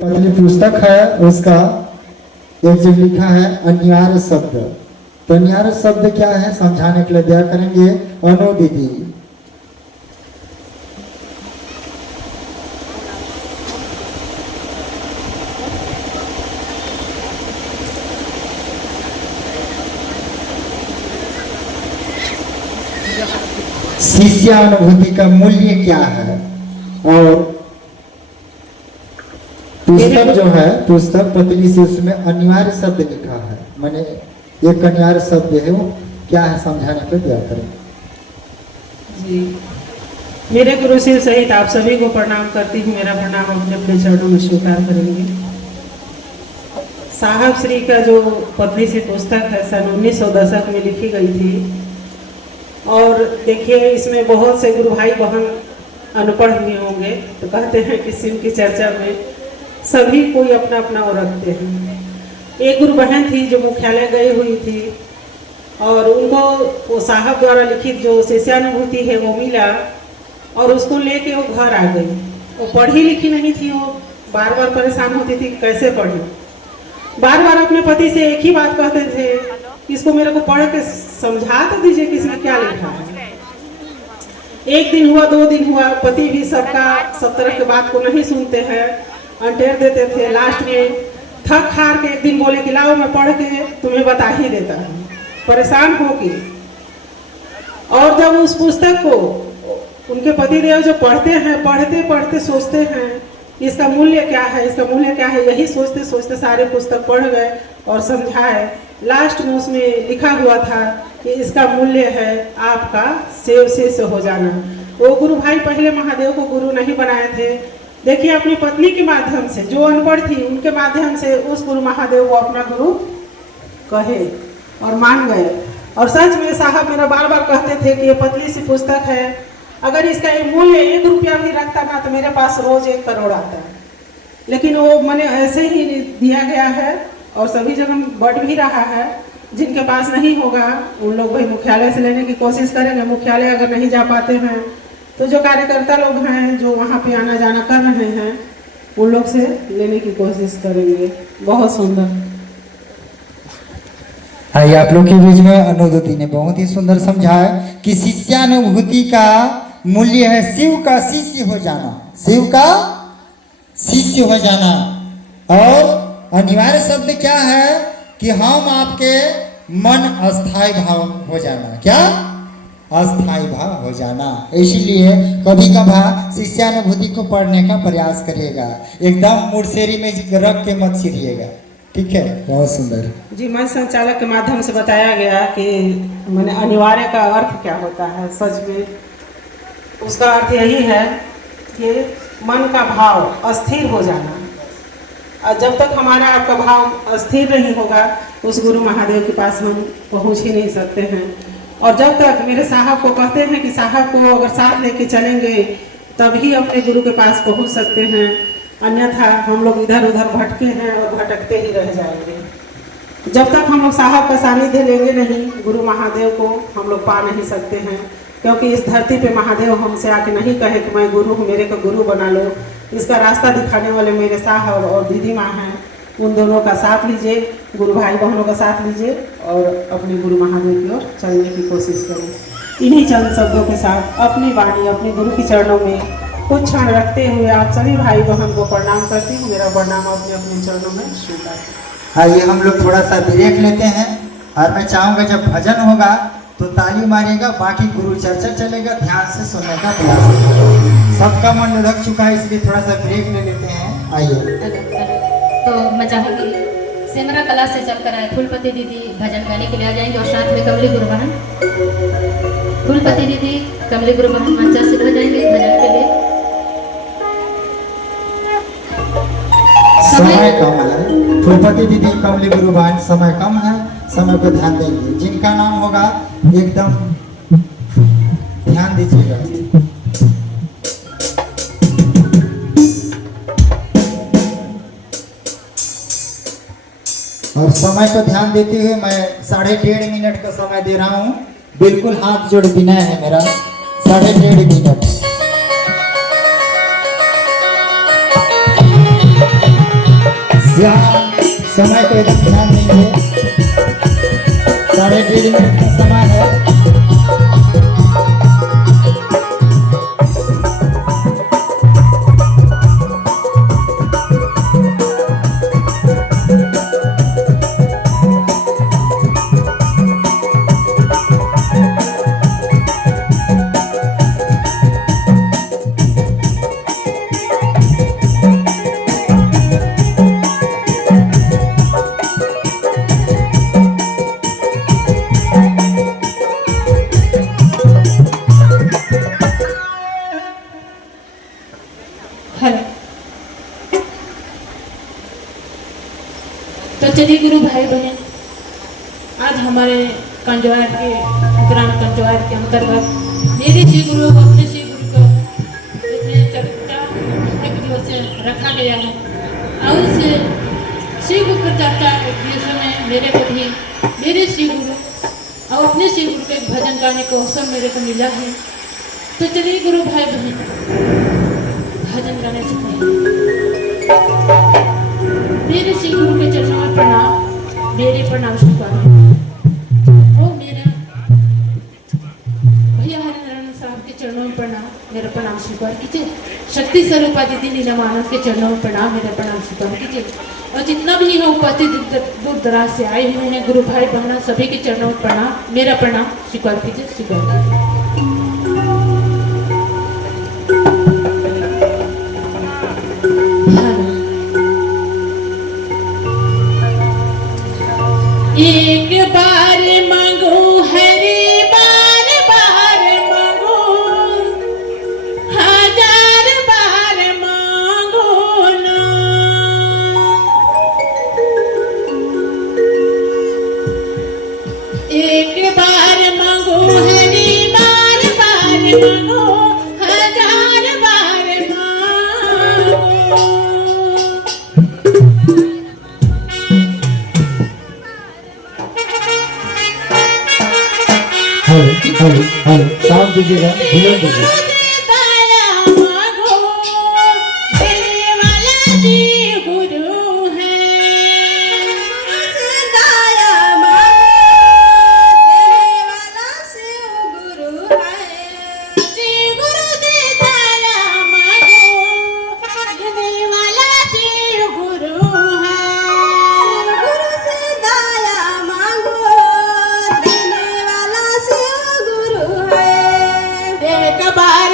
पहली पुस्तक है उसका एक जो लिखा है अनिवार्य शब्द। तो अनिवार्य शब्द क्या है समझाने के लिए दिया करेंगे अनु दीदी। शिष्यानुभूति का मूल्य क्या है और पुस्तक जो है पुस्तक पतली से उसमें अनिवार्य शब्द लिखा है। मैंने एक अनिवार्य शब्द है वो क्या है समझाने पे दिया करें जी। मेरे गुरु शिव सहित आप सभी को प्रणाम करती हूँ। मेरा प्रणाम अपने अपने चरणों में स्वीकार करेंगे। साहब श्री का जो पतली सी पुस्तक है सन 1900 दशक में लिखी गई थी और देखिए इसमें बहुत से गुरु भाई बहन अनपढ़ भी होंगे तो कहते हैं कि शिव की चर्चा में सभी कोई अपना अपना वो रखते हैं। एक गुरु बहन थी जो मुख्यालय गई हुई थी और उनको वो साहब द्वारा लिखित जो शिष्यानुभूति है वो मिला और उसको लेके वो घर आ गई। वो पढ़ी लिखी नहीं थी, वो बार बार परेशान होती थी कैसे पढ़ी। बार बार अपने पति से एक ही बात कहते थे कि इसको मेरे को पढ़ के समझा तो दीजिए कि इसमें क्या लिखा है। एक दिन हुआ, 2 दिन हुआ, पति भी सब तरह के बात को नहीं सुनते हैं, अंटेर देते थे। लास्ट में थक हार के एक दिन बोले कि लाओ मैं पढ़ के तुम्हें बता ही देता हूँ, परेशान होके। और जब उस पुस्तक को उनके पतिदेव जो पढ़ते हैं, पढ़ते पढ़ते सोचते हैं इसका मूल्य क्या है, इसका मूल्य क्या है, यही सोचते सोचते सारे पुस्तक पढ़ गए और समझाए। लास्ट में उसमें लिखा हुआ था कि इसका मूल्य है आपका सेव शिष्य हो जाना। वो गुरु भाई पहले महादेव को गुरु नहीं बनाए थे। देखिए अपनी पत्नी के माध्यम से जो अनपढ़ थी उनके माध्यम से उस गुरु महादेव को अपना गुरु कहे और मान गए। और सच में साहब मेरा बार बार कहते थे कि ये पतली सी पुस्तक है, अगर इसका मूल्य 1 रुपया भी रखता ना तो मेरे पास रोज 1 करोड़ आता। लेकिन वो मैंने ऐसे ही दिया गया है और सभी जगह बढ़ भी रहा है। जिनके पास नहीं होगा उन लोग भाई मुख्यालय से लेने की कोशिश करेंगे। मुख्यालय अगर नहीं जा पाते हैं तो जो कार्यकर्ता लोग हैं जो वहाँ पे आना जाना कर रहे हैं उन लोग से लेने की कोशिश करेंगे। बहुत सुंदर। आइए आप लोग के बीच में अनुदीदी ने बहुत ही सुंदर समझाया कि शिष्यानुभूति का मूल्य है शिव का शिष्य हो जाना, शिव का शिष्य हो जाना। और अनिवार्य शब्द क्या है कि हम आपके मन अस्थाई भाव हो जाना। क्या अस्थाई भाव हो जाना। इसलिए कभी कभार शिष्यानुभूति को पढ़ने का प्रयास करिएगा, एकदम मुड़सेरी में रख के मत छिड़िएगा, ठीक है। बहुत सुंदर जी। मंच संचालक के माध्यम से बताया गया कि मैंने अनिवार्य का अर्थ क्या होता है। सच में उसका अर्थ यही है कि मन का भाव अस्थिर हो जाना। और जब तक हमारा आपका भाव अस्थिर नहीं होगा उस गुरु महादेव के पास हम पहुंच ही नहीं सकते हैं। और जब तक मेरे साहब को कहते हैं कि साहब को अगर साथ लेके चलेंगे तभी अपने गुरु के पास पहुंच सकते हैं, अन्यथा हम लोग इधर उधर भटके हैं और भटकते ही रह जाएंगे। जब तक हम लोग साहब का सानिध्य लेंगे नहीं गुरु महादेव को हम लोग पा नहीं सकते हैं। क्योंकि इस धरती पे महादेव हमसे आके नहीं कहे कि मैं गुरु हूँ मेरे को गुरु बना लो। इसका रास्ता दिखाने वाले मेरे साहब और दीदी माँ हैं, उन दोनों का साथ लीजिए, गुरु भाई बहनों का साथ लीजिए और अपने गुरु महादेव की ओर चलने की कोशिश करें। इन्हीं चंद शब्दों के साथ अपनी वाणी अपने गुरु के चरणों में कुछ क्षण रखते हुए आप सभी भाई बहन को प्रणाम करती हूँ। मेरा प्रणाम अपने अपने चरणों में स्वीकार करें। आइए हम लोग थोड़ा सा ब्रेक लेते हैं और मैं चाहूँगा जब भजन होगा तो ताली मारिएगा, बाकी गुरु चर्चा चलेगा, ध्यान से सुनने का प्रयास करेगा। सबका मन लग चुका है इसलिए थोड़ा सा ब्रेक ले लेते हैं। आइए। तो मैं चाहूँगी सेमरा कला से चलकर आए फूलपति दीदी भजन गाने के लिए आ जाएंगे और साथ में कमली गुरु बहन, फूलपति दीदी कमली गुरु बहन मंचा से हो जाएंगे भजन के लिए। समय कम है, फूलपति दीदी कमली गुरु बहन समय कम है, समय को ध्यान देंगे। जिनका नाम होगा एकदम ध्यान दीजिएगा। और समय को ध्यान देते हुए मैं 1.5 मिनट का समय दे रहा हूँ। बिल्कुल हाथ जोड़ बिना है मेरा 1.5 मिनट। ध्यान, समय को एकदम ध्यान देंगे। 1:30 का समय है। हेलो। तो चलिए गुरु भाई बहन, आज हमारे कंजवार के ग्राम कंजवार के अंतर्गत मेरे श्री गुरु अपने श्री गुरु को इतने चर्चा एक दिवस से रखा गया है और इस श्री गुरु पर चर्चा दिवस में मेरे को भी मेरे श्री गुरु और अपने श्री गुरु के भजन गाने को अवसर मेरे को मिला है। तो चलिए गुरु भाई बहन भजन गाने सिखाइए। मेरे श्री गुरु के चरणों में प्रणाम, मेरे प्रणाम स्वीकार। ओ मेरा भैया हरिनारायण साहब के चरणों में प्रणाम, मेरा प्रणाम स्वीकार कीजिए। शक्ति स्वरूपा दीदी नीलमानव के चरणों में प्रणाम, मेरा प्रणाम स्वीकार कीजिए। और जितना भी है उपस्थित दूर दराज से आए हुए हैं गुरु भाई बहना, सभी के चरणों में प्रणाम, मेरा प्रणाम स्वीकार कीजिए, स्वीकार कीजिए। एक बार मांगो हरि बार बार मांगो, 1000 बार मांगो ना। एक बार मांगो हरि बार बार मांगो, 1000 बार मांगो। हेलो, साउंड दीजिएगा, ध्यान दीजिए। बार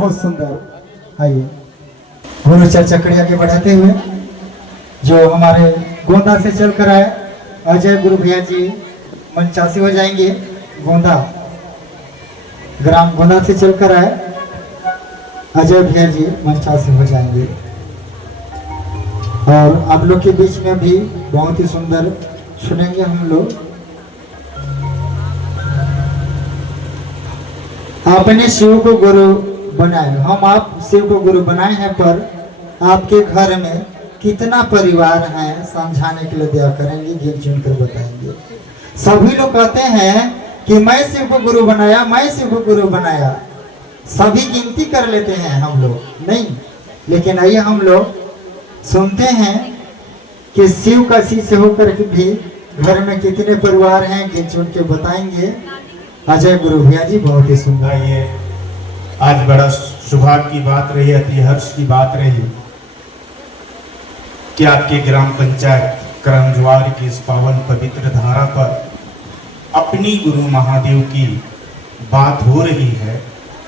बहुत सुंदर। आइए गुरु चर्चा कड़ी आगे बढ़ाते हुए जो हमारे गोंदा से चल कर आए अजय गुरु भैया जी मंचासी हो जाएंगे। गोंदा ग्राम गोंदा से चल कर आए अजय भैया जी मंचासी हो जाएंगे। और आप लोग के बीच में भी बहुत ही सुंदर सुनेंगे हम लोग। आपने शिव को गुरु बनाए, हम आप शिव को गुरु बनाए हैं, पर आपके घर में कितना परिवार है समझाने के लिए दया करेंगे, गिन चुन कर बताएंगे। सभी लोग कहते हैं कि मैं शिव को गुरु बनाया, मैं शिव को गुरु बनाया, सभी गिनती कर लेते हैं हम लोग नहीं। लेकिन आइए हम लोग सुनते हैं कि शिव का शिष्य होकर के भी घर में कितने परिवार हैं, गिन चुन के बताएंगे अजय गुरु भैया जी। बहुत ही सुंदर। ये आज बड़ा सौभाग्य की बात रही, अति हर्ष की बात रही कि आपके ग्राम पंचायत करमजवार की इस पावन पवित्र धारा पर अपनी गुरु महादेव की बात हो रही है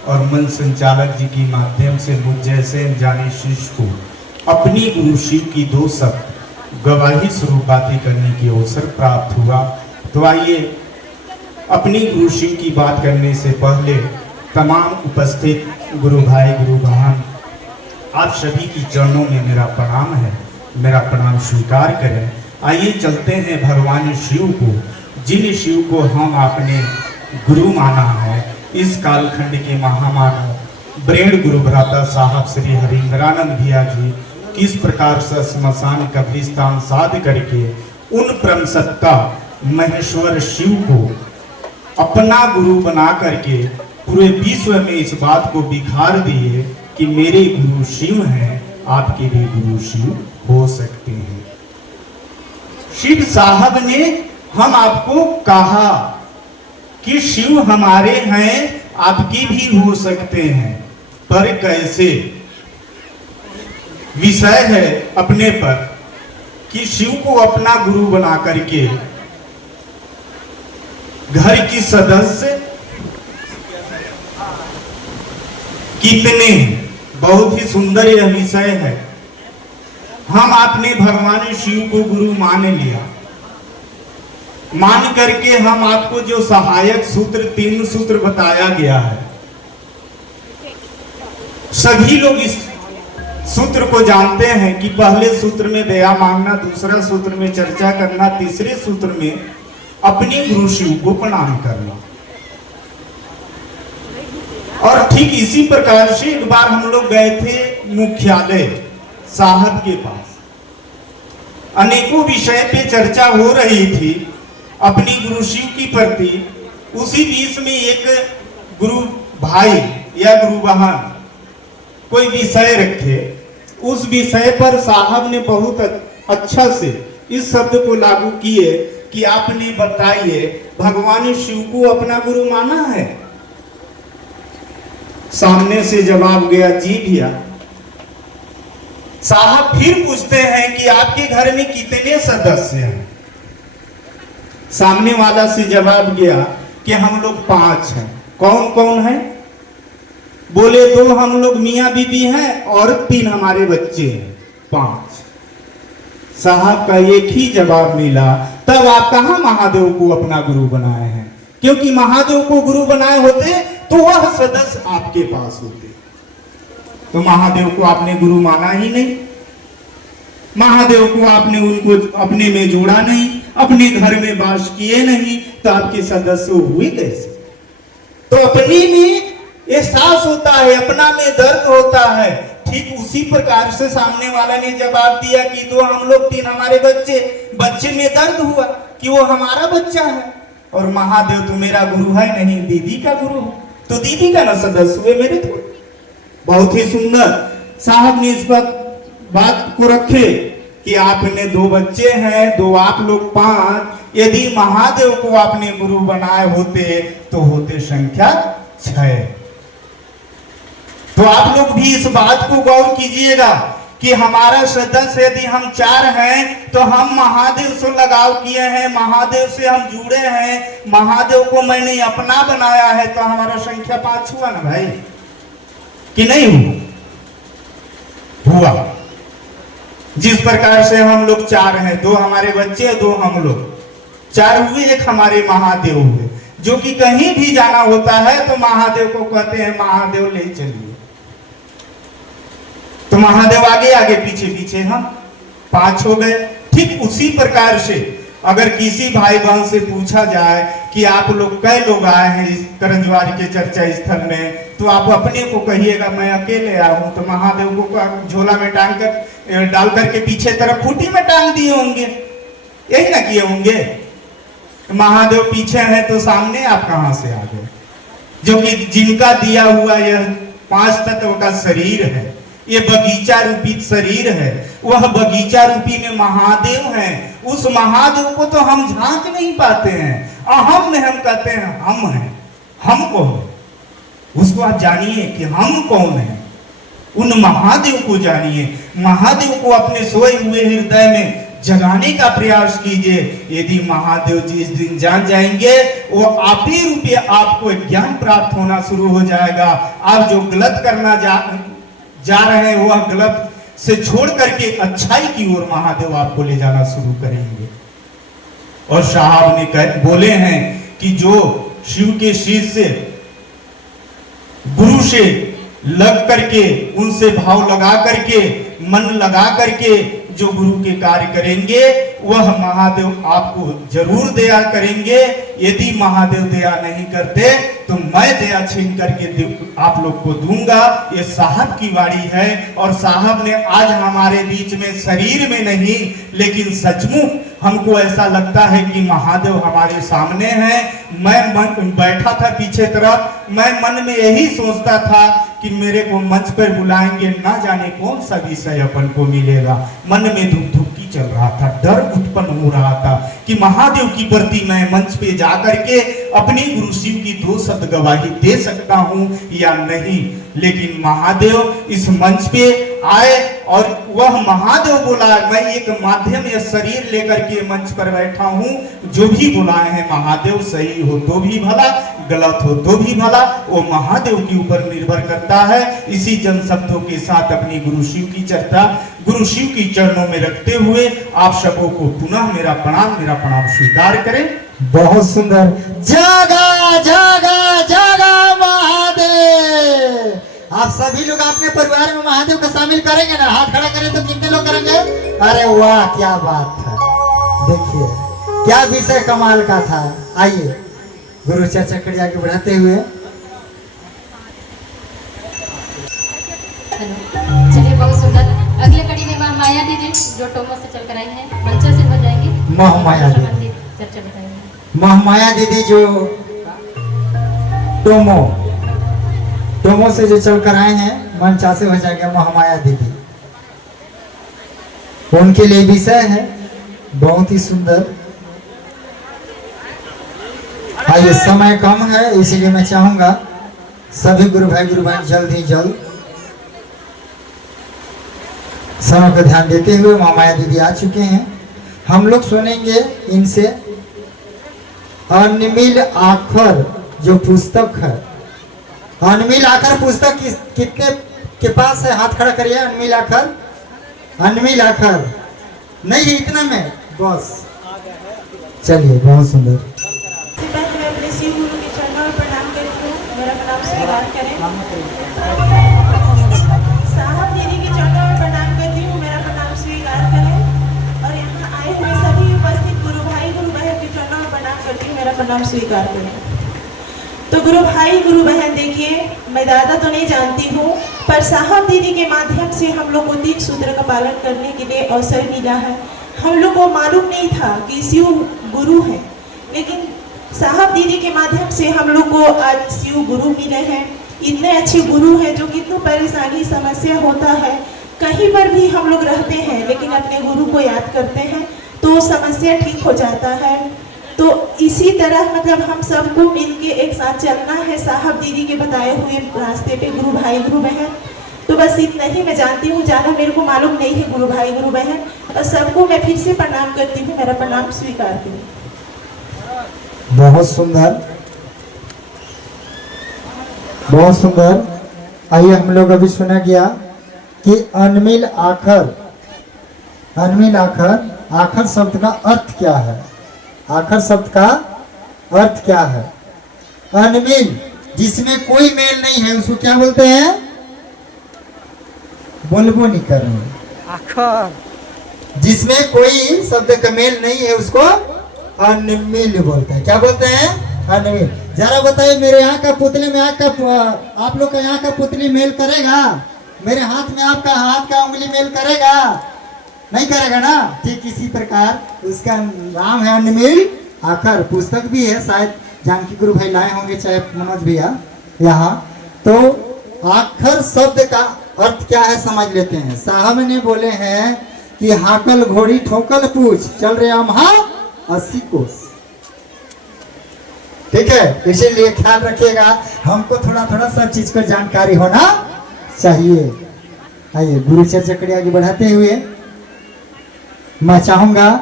और मन संचालक जी के माध्यम से मुझ जैसे जाने शिष्य को अपनी गुरु शिव की दो शब्द गवाही स्वरूप बातें करने की अवसर प्राप्त हुआ। तो आइए अपनी गुरु शिव की बात करने से पहले तमाम उपस्थित गुरु भाई गुरु बहन आप सभी की चरणों में मेरा प्रणाम है, मेरा प्रणाम स्वीकार करें। आइए चलते हैं भगवान शिव को, जिन शिव को हम आपने गुरु माना है। इस कालखंड के महामानव ब्रेड गुरु भ्राता साहब श्री हरिंद्रानंद भैया जी किस प्रकार से स्मशान कब्रिस्तान साध करके उन परम सत्ता महेश्वर शिव को अपना गुरु बना करके पूरे विश्व में इस बात को बिखार दिए कि मेरे गुरु शिव हैं, आपके भी गुरु शिव हो सकते हैं। शिव साहब ने हम आपको कहा कि शिव हमारे हैं, आपके भी हो सकते हैं, पर कैसे? विषय है अपने पर कि शिव को अपना गुरु बना करके घर की सदस्य कितने, बहुत ही सुंदर यह विषय है। हम आपने भगवान शिव को गुरु मान लिया, मान करके हम आपको जो सहायक सूत्र 3 सूत्र बताया गया है, सभी लोग इस सूत्र को जानते हैं कि पहले सूत्र में दया मांगना, दूसरा सूत्र में चर्चा करना, तीसरे सूत्र में अपने गुरु शिव को प्रणाम करना। और ठीक इसी प्रकार से एक बार हम लोग गए थे मुख्यालय साहब के पास, अनेकों विषय पे चर्चा हो रही थी अपनी गुरु शिव की प्रति। उसी बीच में एक गुरु भाई या गुरु बहन कोई विषय रखे, उस विषय पर साहब ने बहुत अच्छा से इस शब्द को लागू किए कि आपने बताइए भगवान शिव को अपना गुरु माना है? सामने से जवाब गया जी भैया। साहब फिर पूछते हैं कि आपके घर में कितने सदस्य हैं? सामने वाला से जवाब गया कि हम लोग 5 हैं। कौन कौन है? बोले 2 हम लोग मियाँ बीबी हैं और 3 हमारे बच्चे हैं, 5। साहब का एक ही जवाब मिला, तब आप कहां महादेव को अपना गुरु बनाए हैं? क्योंकि महादेव को गुरु बनाए होते तो वह सदस्य आपके पास होते, तो महादेव को आपने गुरु माना ही नहीं, महादेव को आपने उनको अपने में जोड़ा नहीं, अपने घर में वास किए नहीं, तो आपके सदस्य हुए कैसे? तो अपने में एहसास होता है, अपना में दर्द होता है। ठीक उसी प्रकार से सामने वाला ने जवाब दिया कि 2 हम लोग 3 हमारे बच्चे, बच्चे में दर्द हुआ कि वो हमारा बच्चा है, और महादेव तो मेरा गुरु है नहीं, दीदी का गुरु है, तो दीदी का ना सदस्य हुए मेरे थोड़े। बहुत ही सुंदर साहब ने इस बात को रखे कि आपने 2 बच्चे हैं, 2 आप लोग 5, यदि महादेव को आपने गुरु बनाए होते तो होते संख्या 6। तो आप लोग भी इस बात को गौर कीजिएगा कि हमारा सदस्य यदि हम 4 हैं तो हम महादेव से लगाव किए हैं, महादेव से हम जुड़े हैं, महादेव को मैंने अपना बनाया है, तो हमारा संख्या 5 हुआ ना भाई। कि नहीं हुआ? जिस प्रकार से हम लोग 4 हैं, 2 हमारे बच्चे, 2 हम लोग, 4 हुए, एक हमारे महादेव हुए, जो कि कहीं भी जाना होता है तो महादेव को कहते हैं महादेव ले चलिए। तो महादेव आगे आगे पीछे पीछे हम 5 हो गए। ठीक उसी प्रकार से अगर किसी भाई बहन से पूछा जाए कि आप लोग कै लोग आए हैं इस करंजवारी के चर्चा स्थल में, तो आप अपने को कहिएगा मैं अकेले आया हूं, तो महादेव को झोला में टांग कर डाल करके पीछे तरफ खूंटी में टांग दिए होंगे, यही ना किए होंगे। महादेव पीछे है तो सामने आप कहां से आ गए? जो कि जिनका दिया हुआ यह 5 तत्व का शरीर है, ये बगीचा रूपी शरीर है, वह बगीचा रूपी में महादेव हैं। उस महादेव को तो हम झांक नहीं पाते हैं, अहम में हम कहते हैं हम हैं, हम कौन? उसको आप जानिए कि हम कौन हैं, उन महादेव को जानिए। महादेव को अपने सोए हुए हृदय में जगाने का प्रयास कीजिए। यदि महादेव जी इस दिन जान जाएंगे, वो आप ही रूपे आपको ज्ञान प्राप्त होना शुरू हो जाएगा। आप जो गलत करना जा रहे हैं वह गलत से छोड़ करके अच्छाई की ओर महादेव आपको ले जाना शुरू करेंगे। और साहब ने बोले हैं कि जो शिव के शिष्य गुरु से लग करके, उनसे भाव लगा करके, मन लगा करके जो गुरु के कार्य करेंगे, वह महादेव आपको जरूर दया करेंगे। यदि महादेव दया नहीं करते तो मैं दया छीन करके आप लोग को दूंगा। ये साहब की वाणी है। और साहब ने आज हमारे बीच में, शरीर में नहीं लेकिन सचमुच हमको ऐसा लगता है कि महादेव हमारे सामने हैं। मैं बैठा था पीछे तरफ, मैं मन में यही सोचता था कि मेरे को मंच पर बुलाएंगे, ना जाने कौन सा विषय अपन को मिलेगा। मन में धुकधुकी चल रहा था, डर उत्पन्न हो रहा था कि महादेव की प्रति मैं मंच पे जाकर के अपनी गुरु शिव की 2 शब्द गवाही दे सकता हूं या नहीं। लेकिन महादेव इस मंच पे आए और वह महादेव बोला, मैं एक माध्यम या शरीर लेकर के मंच पर बैठा हूं, जो भी बुलाए हैं महादेव, सही हो तो भी भला, गलत हो तो भी भला, वो महादेव के ऊपर निर्भर करता है। इसी जन शब्दों के साथ अपनी गुरु शिव की चर्चा गुरु शिव की चरणों में रखते हुए आप सबों को पुनः मेरा प्रणाम स्वीकार करें। बहुत सुंदर। जागा जागा जागा महादेव। आप सभी लोग अपने परिवार में महादेव को शामिल करेंगे ना? हाथ खड़ा करें तो कितने लोग करेंगे? अरे वाह, क्या बात है। देखिए क्या विषय कमाल का था। आइए गुरु चर्चा कड़ी आगे बढ़ाते हुए। चलिए, बहुत सुंदर। अगले कड़ी में माया दीदी जो टोमो से चलकर आई हैं, मंच से हो जाएंगी। महामाया दीदी चर्चा बताएंगे। महामाया दीदी जो टोमो से जो चलकर आए हैं, मंचा से हो जाएंगे महामाया दीदी। उनके लिए विषय है बहुत ही सुंदर। आइए, समय कम है इसीलिए मैं चाहूंगा सभी गुरु भाई जल्द ही जल्द समय को ध्यान देते हुए। महामाया दीदी आ चुके हैं, हम लोग सुनेंगे इनसे अनमिल आखर जो पुस्तक है। अनमिल आखर पुस्तक कितने के पास है? हाथ खड़ा करिए। अनमिल आखर, अनमिल आखर नहीं, इतना में बस। चलिए, बहुत सुंदर। मैं अपने शिव गुरु के चरणों में प्रणाम करती हूँ। मेरा प्रणाम स्वीकार करें। साहब दीदी के चरणों में प्रणाम करती हूँ, मेरा प्रणाम स्वीकार करें। और यहाँ आए हुए सभी उपस्थित गुरु भाई गुरु बहन के चरणों में प्रणाम करती हूँ, मेरा प्रणाम स्वीकार करें। तो गुरु भाई गुरु बहन, देखिए मैं ज़्यादा तो नहीं जानती हूँ, पर साहब दीदी के माध्यम से हम लोग को 3 सूत्र का पालन करने के लिए अवसर मिला है। हम लोग को मालूम नहीं था कि शिव गुरु है, लेकिन साहब दीदी के माध्यम से हम लोग को आज शिव गुरु मिले हैं। इतने अच्छे गुरु हैं जो कितनी परेशानी समस्या होता है, कहीं पर भी हम लोग रहते हैं लेकिन अपने गुरु को याद करते हैं तो समस्या ठीक हो जाता है। तो इसी तरह मतलब हम सबको मिलके एक साथ चलना है साहब दीदी के बताए हुए रास्ते पे, गुरु भाई गुरु बहन। तो बस इतना ही मैं जानती हूँ, ज़्यादा मेरे को मालूम नहीं है गुरु भाई गुरु बहन। और सबको मैं फिर से प्रणाम करती हूँ, मेरा प्रणाम स्वीकार करूँ। बहुत सुंदर, बहुत सुंदर। आइए हम लोग अभी सुना गया कि अनमिल आखर, अनमिल आखर, आखर शब्द का अर्थ क्या है? आखर शब्द का अर्थ क्या है? अनमिल, जिसमें कोई मेल नहीं है उसको क्या बोलते हैं? बोलबो नहीं कर रहे। आखर जिसमें कोई शब्द का मेल नहीं है उसको अनमिल बोलते हैं। क्या बोलते हैं? अनमिल। जरा बताइए, मेरे यहाँ का पुतले में आप लोग का यहाँ का पुतली मेल करेगा? मेरे हाथ में आपका हाथ का उंगली मेल करेगा? नहीं करेगा ना। ठीक इसी प्रकार उसका नाम है अनमिल आखर। पुस्तक भी है, शायद जानकी गुरु भाई लाए होंगे, चाहे मनोज भैया यहाँ। तो आखर शब्द का अर्थ क्या है समझ लेते हैं। साहब ने बोले हैं कि हाकल घोड़ी ठोकल पूछ, चल रहे हम 80 कोस। ठीक है, इसीलिए ख्याल रखिएगा, हमको थोड़ा थोड़ा सब चीज को जानकारी होना चाहिए। आइए गुरु चर्चा कड़ी आगे बढ़ाते हुए मैं चाहूंगा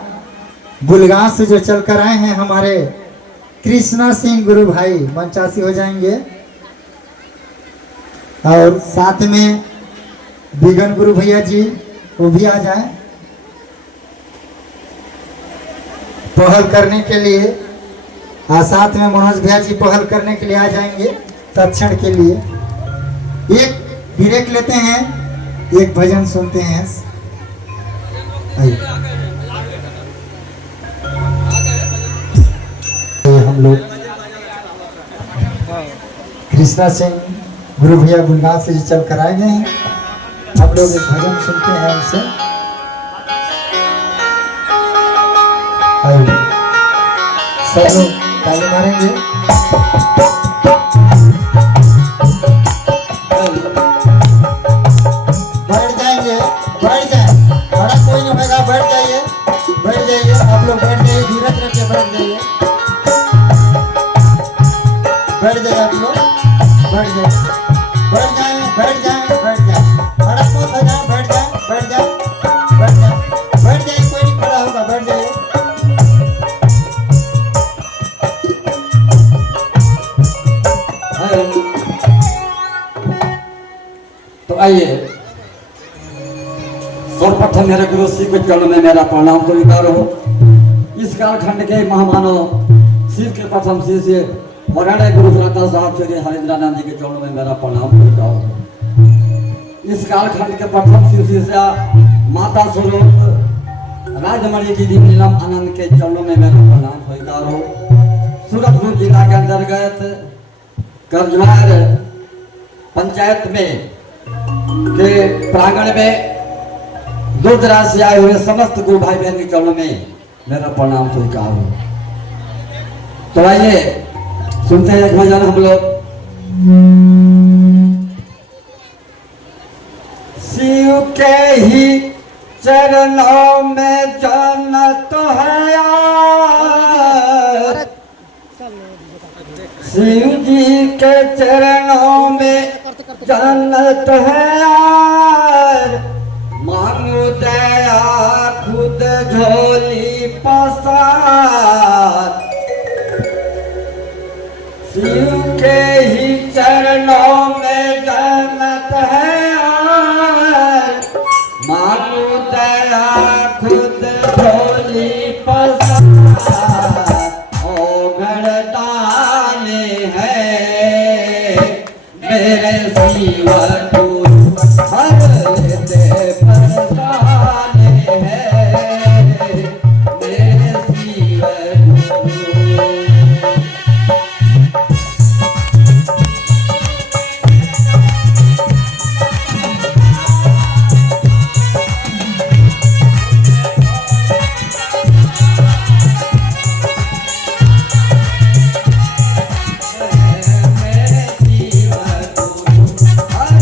गुलगांव से जो चलकर आए हैं हमारे कृष्णा सिंह गुरु भाई मंचासी हो जाएंगे, और साथ में बिगन गुरु भैया जी वो भी आ जाए पहल करने के लिए, और साथ में मनोज भैया जी पहल करने के लिए आ जाएंगे तत्क्षण के लिए। एक ब्रेक लेते हैं, एक भजन सुनते हैं। हम लोग कृष्णा सिंह गुरु भैया गुलगांव से चल कर आए गए हैं, हम लोग एक भजन सुनते हैं उनसे। सब लोग ताली मारेंगे। बैठ जाएंगे, बैठ जाए, खड़ा कोई नहीं होगा, बैठ जाइए, बैठ जाइए, आप लोग बैठ जाइए, धीरज रखिए, बैठ जाइए, बैठ जाइए, आप लोग बैठ जाइए, बैठ जाए, बैठ जाए, बैठ जाए, खड़ा कौन हो जाए, बैठ जाए, बैठ जाए, बैठ जाए, बैठ जाइए, कोई नहीं खड़ा होगा, बैठ जाइए। तो आइए, सर्वप्रथम मेरे गुरु श्री के चरणों में मेरा प्रणाम स्वीकार हो। इस कालखंड के महामानव शिव के प्रथम शिष्य वरणय गुरु रत्न साहब श्री हरिंद्रानंद जी के चरणों में मेरा प्रणाम स्वीकार हो। इस कालखंड के प्रथम शिष्य माता स्वरूप राजमणि जी नीलम आनंद के चरणों में मेरा प्रणाम स्वीकार हो। सूरजपुर जिला के अंतर्गत करजवार पंचायत में के प्रांगण में दूर दराज से आए हुए समस्त गुरु भाई बहन के चरणों में मेरा प्रणाम स्वीकार हो। तो आइए सुनते हैं एक भजन हम लोग। शिव के ही चरणों में जन्नत है यार, शिव जी के चरणों में जन्नत है यार, मांगो दया खुद झोली पसार, शिव के ही चरणों में जन्नत है यार, मांगो दया खुद झोली पसार, ओ गणदाने है मेरे शिव गुरु हर लेते परदाने है मेरे शिव गुरु। मेरे शिव गुरु हर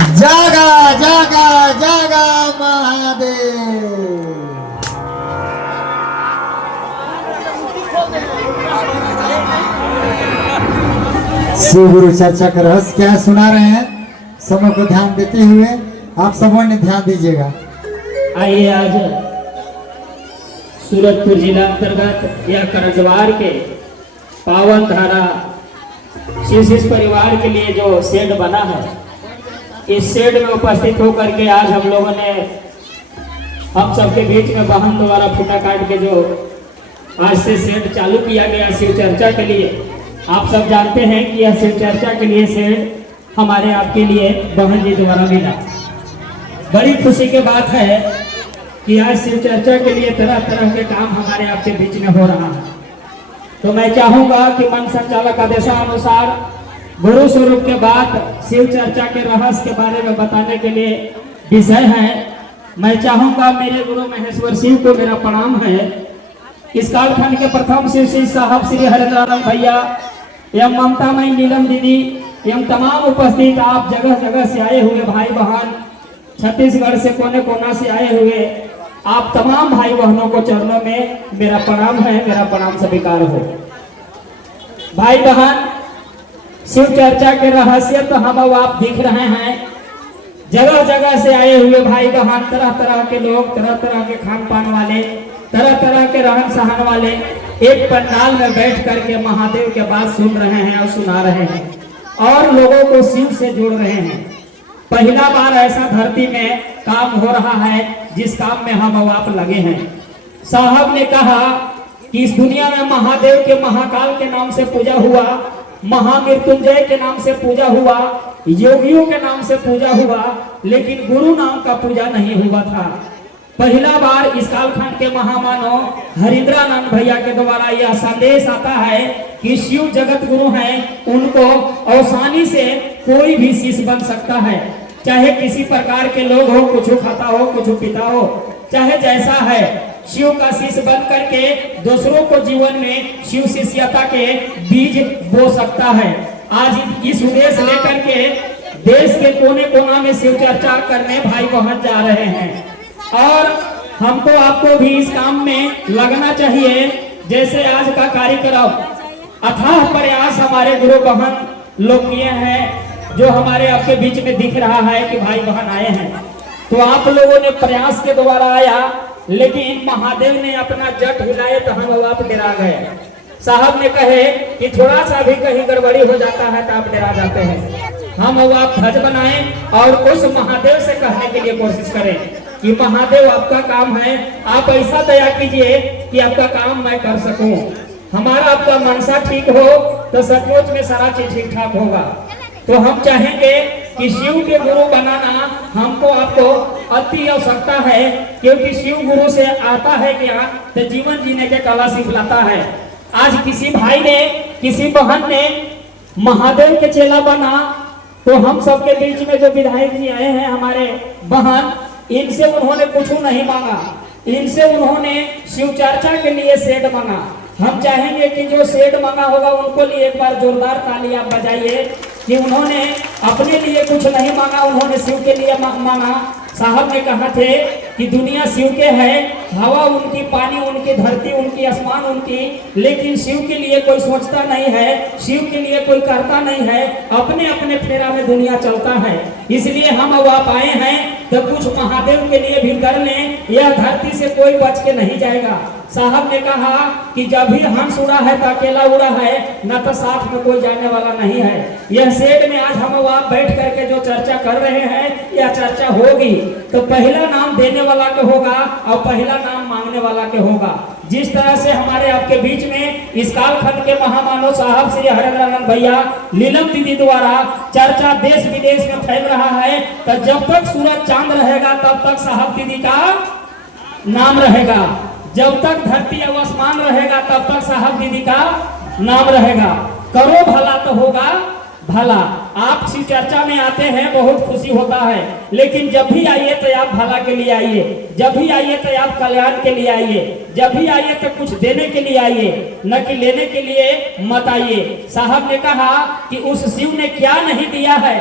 जागा जागा जागा महादेव। शिव गुरु चर्चा का रहस्य क्या सुना रहे हैं, सबों को ध्यान देते हुए आप सबों ने ध्यान दीजिएगा। आइए आज सूरजपुर जिला अंतर्गत या करंजवार के पावन धारा शिशिष परिवार के लिए जो शेड बना है, इस शेड में उपस्थित होकर के आज हम लोगों ने हम सबके बीच में वाहन द्वारा फूटा काट के जो आज से शेड चालू किया गया शिव चर्चा के लिए। आप सब जानते हैं कि यह शिव चर्चा के लिए शेड हमारे आपके लिए बहन जी द्वारा मिला। बड़ी खुशी की बात है कि आज शिव चर्चा के लिए तरह तरह के काम हमारे आपके बीच में हो रहा है। तो मैं चाहूंगा कि मन संचालक आदेशानुसार गुरु स्वरूप के बाद शिव चर्चा के रहस्य के बारे में बताने के लिए विषय है। मैं चाहूंगा मेरे गुरु महेश्वर शिव को मेरा प्रणाम है। इस कालखंड के प्रथम शिव श्री साहब श्री हरिद्रानंद भैया एवं ममता मई नीलम दीदी एवं तमाम उपस्थित आप जगह जगह से आए हुए भाई बहन, छत्तीसगढ़ से कोने कोना से आए हुए आप तमाम भाई बहनों को चरणों में मेरा प्रणाम है, मेरा प्रणाम स्वीकार हो। भाई बहन, शिव चर्चा के रहस्य तो हम अब आप दिख रहे हैं। जगह जगह से आए हुए भाई बहन, तरह तरह के लोग, तरह तरह के खान पान वाले, तरह तरह के रहन सहन वाले एक पंडाल में बैठ करके महादेव के बात सुन रहे हैं और सुना रहे हैं और लोगों को शिव से जोड़ रहे हैं। पहला बार ऐसा धरती में काम हो रहा है जिस काम में हम आप लगे हैं। साहब ने कहा कि इस दुनिया में महादेव के महाकाल के नाम से पूजा हुआ, महामृत्युंजय के नाम से पूजा हुआ, योगियों के नाम से पूजा हुआ, लेकिन गुरु नाम का पूजा नहीं हुआ था। पहला बार इस कालखंड के महामानव हरिद्रानंद भैया के द्वारा यह संदेश आता है कि शिव जगत गुरु हैं, उनको आसानी से कोई भी शिष्य बन सकता है। चाहे किसी प्रकार के लोग हो, कुछ खाता हो, कुछ पीता हो, चाहे जैसा है, शिव का शिष्य बन करके दूसरों को जीवन में शिव शिष्यता के बीज बो सकता है। आज इस उद्देश्य लेकर के देश के कोने कोना में शिव चर्चा करने भाई बहन जा रहे हैं और हमको आपको भी इस काम में लगना चाहिए। जैसे आज का कार्यक्रम अथाह प्रयास हमारे गुरु बहन लोग किए हैं, जो हमारे आपके बीच में दिख रहा है कि भाई बहन आए हैं, तो आप लोगों ने प्रयास के द्वारा आया, लेकिन महादेव ने अपना जट हिलाए तो हम आप डरा गए। साहब ने कहे कि थोड़ा सा भी कहीं गड़बड़ी हो जाता है तो आप डरा जाते हैं। हम आप ध्वज बनाए और उस महादेव से कहने के लिए कोशिश करें कि महादेव आपका काम है, आप ऐसा दया कीजिए कि आपका काम मैं कर सकूं। हमारा आपका मनसा ठीक हो तो सचमुच में सारा चीज ठीक ठाक होगा। तो हम चाहेंगे कि शिव के गुरु बनाना हमको आपको अति आवश्यकता है, क्योंकि शिव गुरु से आता है क्या तो जीवन जीने के कला सीख लाता है। आज किसी भाई ने, किसी बहन ने महादेव के चेला बना, तो हम सबके बीच में जो विधायक जी आए हैं हमारे बहन, इनसे उन्होंने कुछ नहीं मांगा, इनसे उन्होंने शिव चर्चा के लिए सेठ मांगा। हम चाहेंगे कि जो सेठ मांगा होगा उनको लिए एक बार जोरदार ताली आप बजाइए कि उन्होंने अपने लिए कुछ नहीं मांगा, उन्होंने शिव के लिए मांगा। साहब ने कहा थे कि दुनिया शिव के है, हवा उनकी, पानी उनकी, धरती उनकी, आसमान उनकी, लेकिन शिव के लिए कोई सोचता नहीं है, शिव के लिए कोई करता नहीं है, अपने अपने फेरा में दुनिया चलता है। इसलिए हम अब आप आए हैं तो कुछ महादेव के लिए भी कर लें, यह धरती से कोई बच के नहीं जाएगा। साहब ने कहा कि जब भी हंस उड़ा है तो अकेला उड़ा है, न तो साथ में कोई जाने वाला नहीं है। यह शेड में आज हम आप बैठ करके जो चर्चा कर रहे हैं, यह चर्चा होगी तो पहला नाम देने वाला के होगा और पहला नाम मांगने वाला के होगा। जिस तरह से हमारे आपके बीच में इस कालखंड के महामानव साहब श्री हरिद्रानंद भैया नीलम दीदी द्वारा चर्चा देश विदेश में फैल रहा है, तो जब तक सूरज चांद रहेगा तब तक साहब दीदी का नाम रहेगा, जब तक धरती और आसमान रहेगा तब तक साहब दीदी का नाम रहेगा। करो भला तो होगा भला। आप शिव चर्चा में आते हैं, बहुत खुशी होता है, लेकिन जब भी आइए तो आप भला के लिए आइए, जब भी आइए तो आप कल्याण के लिए आइए, जब भी आइए तो कुछ देने के लिए आइए, न कि लेने के लिए मत आइए। साहब ने कहा कि उस शिव ने क्या नहीं दिया है,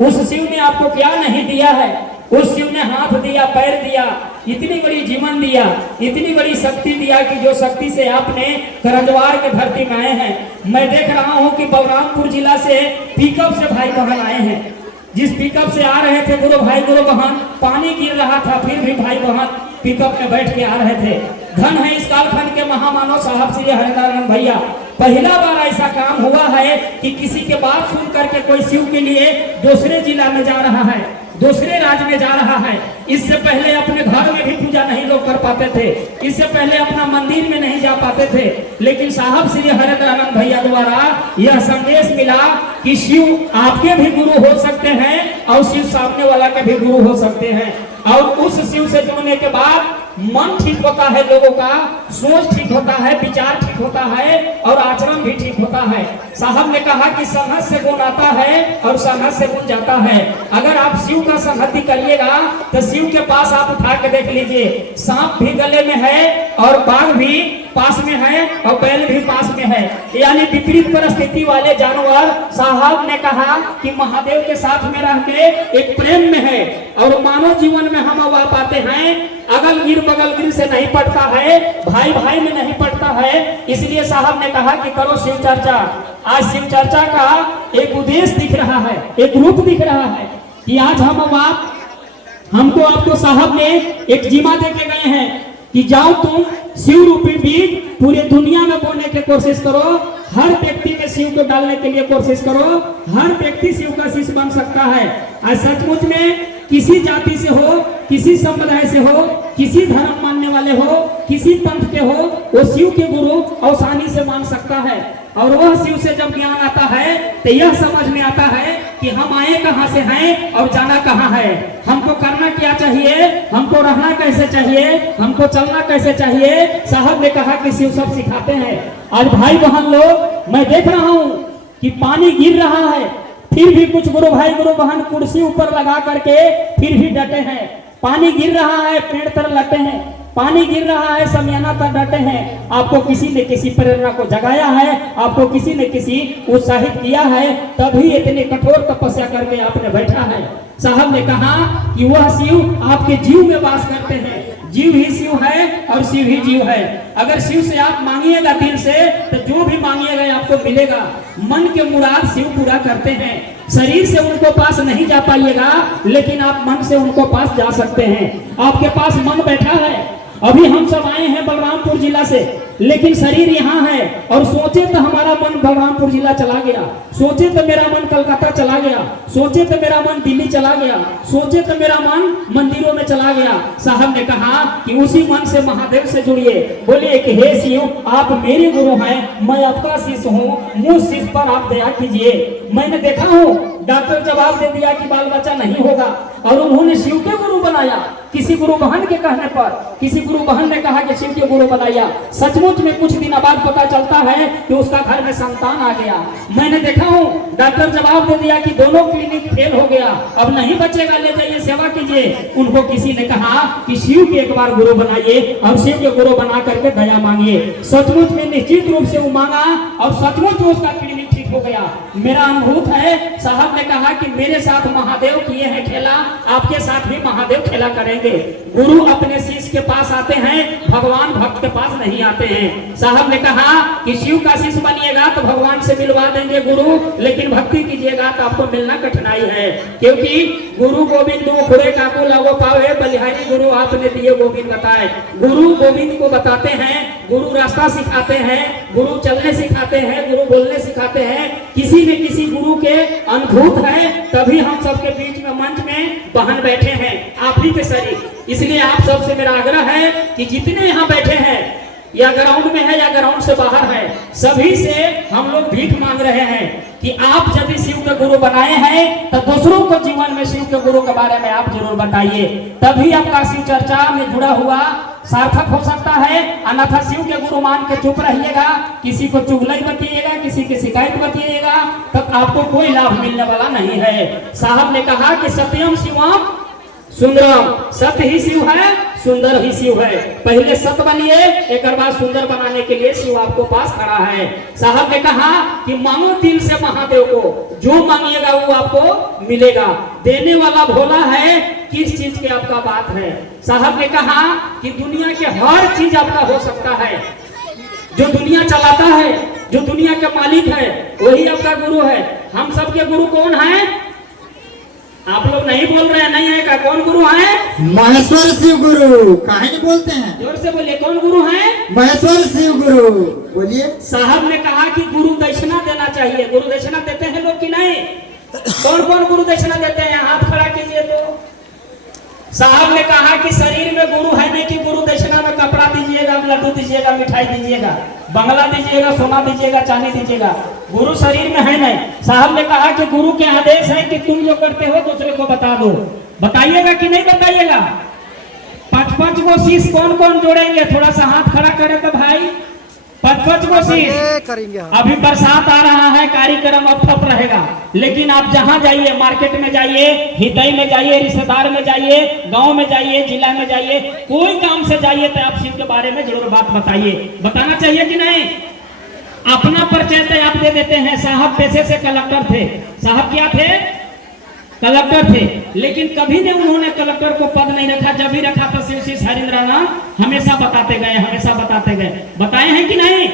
उस शिव ने आपको क्या नहीं दिया है? उस शिव ने हाथ दिया, पैर दिया, इतनी बड़ी जीवन दिया, इतनी बड़ी शक्ति दिया कि जो शक्ति से आपने करंजवार के धरती में आए हैं। मैं देख रहा हूं कि बलरामपुर जिला से पिकअप से भाई बहन आए हैं। जिस पिकअप से आ रहे थे गुरु भाई गुरु बहन, पानी गिर रहा था फिर भी भाई बहन पिकअप में बैठ के आ रहे थे। धन है इस कालखंड के महामानव साहब श्री हरिनारायण भैया। पहला बार ऐसा काम हुआ है कि किसी के बात सुन करके कोई शिव के लिए दूसरे जिला में जा रहा है, दूसरे राज्य में जा रहा है। इससे पहले अपने घर में भी पूजा नहीं लोग कर पाते थे, इससे पहले अपना मंदिर में नहीं जा पाते थे। लेकिन साहब श्री हरिनारायण भैया द्वारा यह संदेश मिला कि शिव आपके भी गुरु हो सकते हैं और शिव सामने वाला के भी गुरु हो सकते हैं। और उस शिव से जुड़ने के बाद मन ठीक होता है, लोगों का सोच ठीक होता है, विचार ठीक होता है और आचरण भी ठीक होता है। साहब ने कहा कि संघर्ष से गुण आता है और संघर्ष से गुण जाता है। अगर आप शिव का संगति करिएगा तो शिव के पास आप उठा के देख लीजिए, सांप भी गले में है और बाघ भी पास में है और बैल भी पास में है, यानी विपरीत परिस्थिति वाले जानवर साहब ने कहा कि महादेव के साथ में रह के एक प्रेम में है। और मानव जीवन में हम आ पाते हैं, अगल गिर बगल गिर से नहीं पड़ता है, भाई भाई में नहीं पड़ता है। इसलिए साहब ने कहा कि करो शिव चर्चा। आज शिव चर्चा का एक उद्देश्य दिख रहा है, एक रूप दिख रहा है कि आज हमको आपको साहब ने एक जिम्मा दे के गए हैं कि जाओ तुम शिव रूपी बीज पूरे दुनिया में बोने की कोशिश करो, हर व्यक्ति में शिव को डालने के लिए कोशिश करो, हर व्यक्ति शिव का शिष्य बन सकता है। आज सचमुच में किसी जाति से हो, किसी संप्रदाय से हो, किसी धर्म मानने वाले हो, किसी पंथ के हो, वो शिव के गुरु आसानी से मान सकता है। और वह शिव से जब ज्ञान आता है तो यह समझ में आता है कि हम आए कहां से हैं और जाना कहां है, हमको करना क्या चाहिए, हमको रहना कैसे चाहिए, हमको चलना कैसे चाहिए। साहब ने कहा कि शिव सब सिखाते हैं। आज भाई बहन लोग मैं देख रहा हूं कि पानी गिर रहा है, फिर भी कुछ गुरु भाई गुरु बहन कुर्सी ऊपर लगा करके फिर भी डटे हैं। पानी गिर रहा है, पेड़ तर लटे हैं, पानी गिर रहा है, समियाना पर डटे हैं। आपको किसी ने किसी प्रेरणा को जगाया है, आपको किसी ने किसी उत्साहित किया है, तभी इतनी कठोर तपस्या करके आपने बैठा है। साहब ने कहा कि वह शिव आपके जीव में वास करते हैं, जीव ही शिव है और शिव ही जीव है। अगर शिव से आप मांगिएगा दिल से तो जो भी मांगिएगा आपको मिलेगा। मन के मुराद शिव पूरा करते हैं। शरीर से उनको पास नहीं जा पाइएगा, लेकिन आप मन से उनको पास जा सकते हैं। आपके पास मन बैठा है। अभी हम सब आए हैं बलरामपुर जिला से, लेकिन शरीर यहाँ है और सोचे तो हमारा मन बलरामपुर जिला चला गया, सोचे तो मेरा मन कलकत्ता चला गया, सोचे तो मेरा मन दिल्ली चला गया, सोचे तो मेरा मन मंदिरों में चला गया। साहब ने कहा कि उसी मन से महादेव से जुड़िए। बोलिए कि हे शिव आप मेरे गुरु हैं, मैं आपका शिष्य हूँ, मुझ शिष्य पर आप दया कीजिए। मैंने देखा हूँ डॉक्टर जवाब दे दिया कि बाल बच्चा नहीं होगा और उन्होंने शिव के गुरु बनाया। किसी गुरु बहन के कहने पर किसी गुरु बहन ने कहा कि शिव के गुरु बनाया। सचमुच में कुछ दिन बाद पता चलता है कि उसका घर में संतान आ गया। मैंने देखा हूँ डॉक्टर जवाब दे दिया कि दोनों क्लिनिक फेल हो गया, अब नहीं बचेगा, ले जाइए सेवा कीजिए। उनको किसी ने कहा कि शिव के एक बार गुरु बनाइए और शिव के गुरु बना करके दया मांगिए। सचमुच में निश्चित रूप से वो मांगा और सचमुच में उसका क्लिनिक ठीक हो गया। मेरा अनुभूत है। साहब ने कहा कि मेरे साथ महादेव किए हैं खेला, आपके साथ भी महादेव खेला करेंगे। गुरु अपने शिष्य के पास आते हैं, भगवान भक्त के पास नहीं आते हैं। साहब ने कहा कि शिव का शिष्य बनिएगा तो भगवान से मिलवा देंगे गुरु, लेकिन भक्ति कीजिएगा तो आपको मिलना कठिनाई है। क्योंकि गुरु गोविंद खुरे काको लगो पावे, बलिहारी गुरु आपने दिए गोविंद बताए। गुरु गोविंद को बताते हैं, गुरु रास्ता सिखाते हैं, गुरु चलने सिखाते हैं, गुरु बोलने सिखाते हैं। किसी न किसी गुरु के अनुभूत है, तभी हम सबके बीच में मंच में बहन बैठे हैं, आप ही के शरीर। इसलिए आप सबसे मेरा आग्रह है कि जितने यहाँ बैठे हैं, या ग्राउंड में है या ग्राउंड से बाहर है, सभी से हम लोग भीख मांग रहे हैं कि आप यदि शिव के गुरु बनाए हैं तो दूसरों को जीवन में शिव के गुरु के बारे में आप जरूर बताइए। तभी आपका शिव चर्चा में जुड़ा हुआ सार्थक हो सकता है। अन्यथा शिव के गुरु मान के चुप रहिएगा, किसी को चुगलाई बतिएगा, किसी की शिकायत बतिएगा, तब आपको कोई लाभ मिलने वाला नहीं है। साहब ने कहा कि सत्यम शिवम सुंदरम, सत्य ही शिव है, सुंदर ही शिव है। पहले सत्य बनिए, एक बाद सुंदर बनाने के लिए शिव आपको पास खड़ा है। साहब ने कहा कि मांगो दिल से महादेव को, जो मांगिएगा वो आपको मिलेगा। देने वाला भोला है, किस चीज की आपका बात है। साहब ने कहा कि दुनिया के हर चीज आपका हो सकता है। जो दुनिया चलाता है, जो दुनिया के मालिक है, वही आपका गुरु है। हम सबके गुरु कौन है? आप लोग नहीं बोल रहे हैं, नहीं है का? कौन गुरु है? महेश्वर शिव गुरु। काहे नहीं बोलते हैं? जोर से बोलिए, कौन गुरु है? महेश्वर शिव गुरु। बोलिए। साहब ने कहा कि गुरु दक्षिणा देना चाहिए। गुरु दक्षिणा देते हैं लोग कि नहीं? कौन कौन गुरु दक्षिणा देते हैं? हाथ खड़ा कीजिए तो। साहब ने कहा कि शरीर में गुरु है नहीं कि गुरु दक्षिणा में कपड़ा दीजिएगा, लड्डू दीजिएगा, मिठाई दीजिएगा, बंगला दीजिएगा, सोना दीजिएगा, चांदी दीजिएगा। गुरु शरीर में है नहीं। साहब ने कहा कि गुरु के आदेश है कि तुम जो करते हो दूसरे को बता दो। बताइएगा कि नहीं बताइएगा? 5-5 को शीश कौन कौन जोड़ेंगे? थोड़ा सा हाथ खड़ा करे तो भाई। 5-5 को शीश करेंगे। अभी बरसात आ रहा है, कार्यक्रम अब ठप रहेगा, लेकिन आप जहां जाइए, मार्केट में जाइए, हृदय में जाइए, रिश्तेदार में जाइए, गांव में जाइए, जिला में जाइए, कोई काम से जाइए तो आप शिव के बारे में जरूर बात बताइए। बताना चाहिए कि नहीं? अपना परिचय तो आप दे देते हैं। साहब पेशे से कलेक्टर थे। साहब क्या थे? कलेक्टर थे, लेकिन कभी ने उन्होंने कलेक्टर को पद नहीं रखा। जब भी रखा था शिव श्री हरिंद्रनाथ हमेशा बताते गए, हमेशा बताते गए। बताए हैं कि नहीं?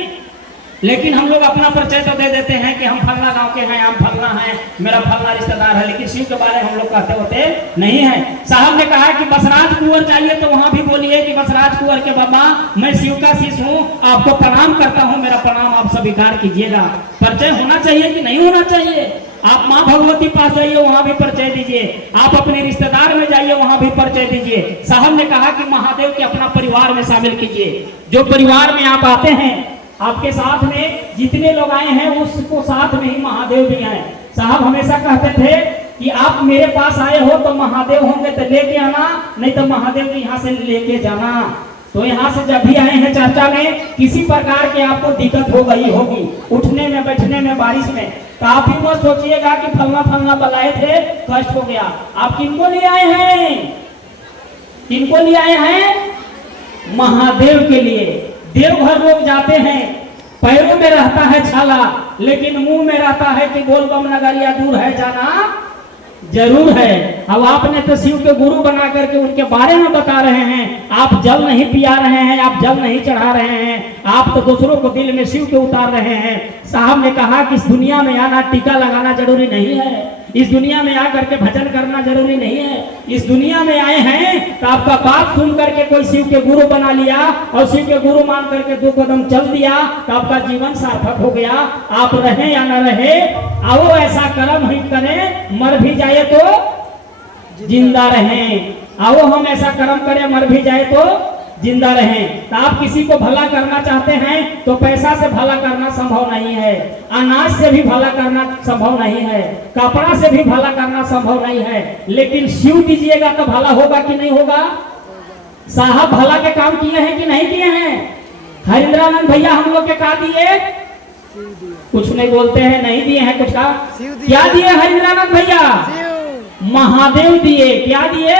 लेकिन हम लोग अपना परिचय तो दे देते हैं कि हम फलना गांव के हैं, हम फलना हैं, मेरा फलना रिश्तेदार है, लेकिन शिव के बारे में हम लोग कहते होते नहीं है। साहब ने कहा कि बसराज कुंवर जाइए तो वहां भी बोलिए कि बसराज कुंवर के बाबा, मैं शिव का शिष्य हूँ, आपको प्रणाम करता हूँ, मेरा प्रणाम आप स्वीकार कीजिएगा। परिचय होना चाहिए कि नहीं होना चाहिए? आप माँ भगवती पास जाइए, वहां भी परिचय दीजिए। आप अपने रिश्तेदार में जाइए, वहां भी परिचय दीजिए। साहब ने कहा कि महादेव के अपना परिवार में शामिल कीजिए। जो परिवार में आप आते हैं, आपके साथ में जितने लोग आए हैं उसको साथ में ही महादेव भी आए। साहब हमेशा कहते थे कि आप मेरे पास आए हो तो महादेव होंगे तो लेके आना, नहीं तो महादेव के यहाँ से लेके जाना। तो यहाँ से जब भी आए हैं चर्चा में, किसी प्रकार के आपको दिक्कत हो गई होगी, उठने में, बैठने में, बारिश में, तो आप भी मत सोचिएगा कि फलना फलना बुलाए थे, कष्ट हो गया। आप किनको लिए आए हैं? किनको लिए आए हैं? महादेव के लिए। देवघर लोग जाते हैं, पैरों में रहता है छाला, लेकिन मुंह में रहता है कि बोल बम नगरिया दूर है जाना जरूर है। अब आपने तो शिव के गुरु बना करके उनके बारे में बता रहे हैं। आप जल नहीं पिया रहे हैं, आप जल नहीं चढ़ा रहे हैं, आप तो दूसरों को दिल में शिव के उतार रहे हैं। साहब ने कहा कि इस दुनिया में आना टीका लगाना जरूरी नहीं है, इस दुनिया में आकर के भजन करना जरूरी नहीं है। इस दुनिया में आए हैं तो आपका बात सुन करके कोई शिव के गुरु बना लिया और शिव के गुरु मान करके 2 कदम चल दिया तो आपका जीवन सार्थक हो गया। आप रहे या न रहे, आओ ऐसा कर्म ही करें, मर भी जाए तो जिंदा रहें। आओ हम ऐसा कर्म करें, मर भी जाए तो जिंदा रहें। तो आप किसी को भला करना चाहते हैं तो पैसा से भला करना संभव नहीं है, अनाज से भी भला करना संभव नहीं है, कपड़ा से भी भला करना संभव नहीं है, लेकिन शिव दीजिएगा तो भला होगा कि नहीं होगा? साहब भला के काम किए हैं कि नहीं किए हैं? हरिंद्रानंद भैया हम लोग के का दिए? कुछ नहीं बोलते हैं, नहीं दिए हैं कुछ का? क्या दिए हरिंद्रानंद भैया? महादेव दिए। क्या दिए?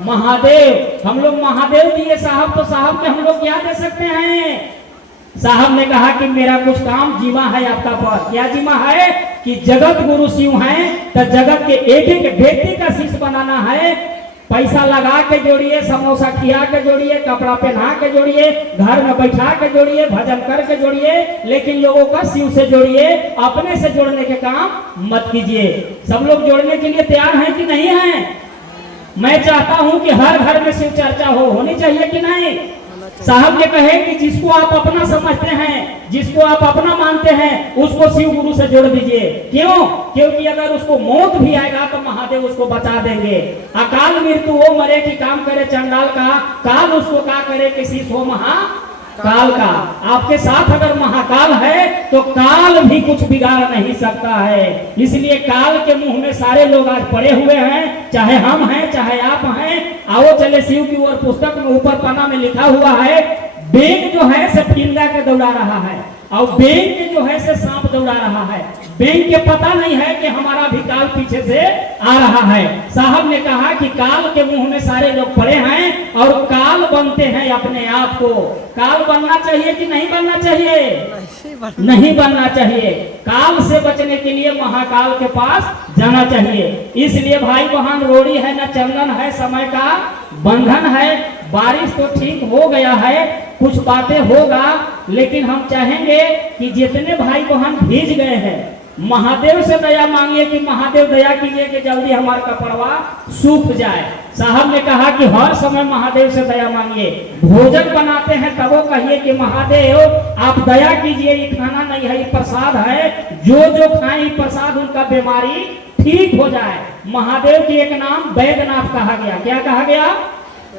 महादेव। हम लोग महादेव दिए साहब, तो साहब के हम लोग क्या दे सकते हैं? साहब ने कहा कि मेरा कुछ काम जीवा है आपका पर। क्या जीवा है? कि जगत गुरु शिव हैं तो जगत के एक एक व्यक्ति का शिष्य बनाना है। पैसा लगा के जोड़िए, समोसा खिया के जोड़िए, कपड़ा पहना के जोड़िए, घर में बैठा के जोड़िए, भजन करके जोड़िए, लेकिन लोगों का शिव से जोड़िए। अपने से जोड़ने के काम मत कीजिए। सब लोग जोड़ने के लिए तैयार हैं कि नहीं हैं? मैं चाहता हूं कि हर घर में शिव चर्चा होनी चाहिए कि नहीं? साहब ने कहे कि जिसको आप अपना समझते हैं, जिसको आप अपना मानते हैं, उसको शिव गुरु से जोड़ दीजिए। क्यों? क्योंकि अगर उसको मौत भी आएगा तो महादेव उसको बचा देंगे। अकाल मृत्यु वो मरे कि काम करे चंडाल का, काल उसको का करे कि शीश हो महाकाल का। आपके साथ अगर महाकाल है तो काल भी कुछ बिगाड़ नहीं सकता है। इसलिए काल के मुंह में सारे लोग आज पड़े हुए हैं, चाहे हम हैं चाहे आप हैं। आओ चले शिव की ओर। पुस्तक में ऊपर पन्ना में लिखा हुआ है, बेग जो है से पिंगा के दौड़ा रहा है और बेग जो है से सांप दौड़ा रहा है। बैंक के पता नहीं है कि हमारा भी काल पीछे से आ रहा है। साहब ने कहा कि काल के मुंह में सारे लोग पड़े हैं और काल बनते हैं अपने आप को। काल बनना चाहिए कि नहीं बनना चाहिए? नहीं बनना चाहिए। काल से बचने के लिए महाकाल के पास जाना चाहिए। इसलिए भाई बहन, रोड़ी है न चंदन है, समय का बंधन है। बारिश तो ठीक हो गया है, कुछ बातें होगा, लेकिन हम चाहेंगे कि जितने भाई बहन भीज गए हैं, महादेव से दया मांगिए कि महादेव दया कीजिए कि जल्दी हमारा कपड़वा सूख जाए। साहब ने कहा कि हर समय महादेव से दया मांगिए। भोजन बनाते हैं तब वो कहिए कि महादेव आप दया कीजिए, ये खाना नहीं है, ये प्रसाद है, जो जो खाए ये प्रसाद उनका बीमारी ठीक हो जाए। महादेव की एक नाम वैद्यनाथ कहा गया। क्या कहा गया?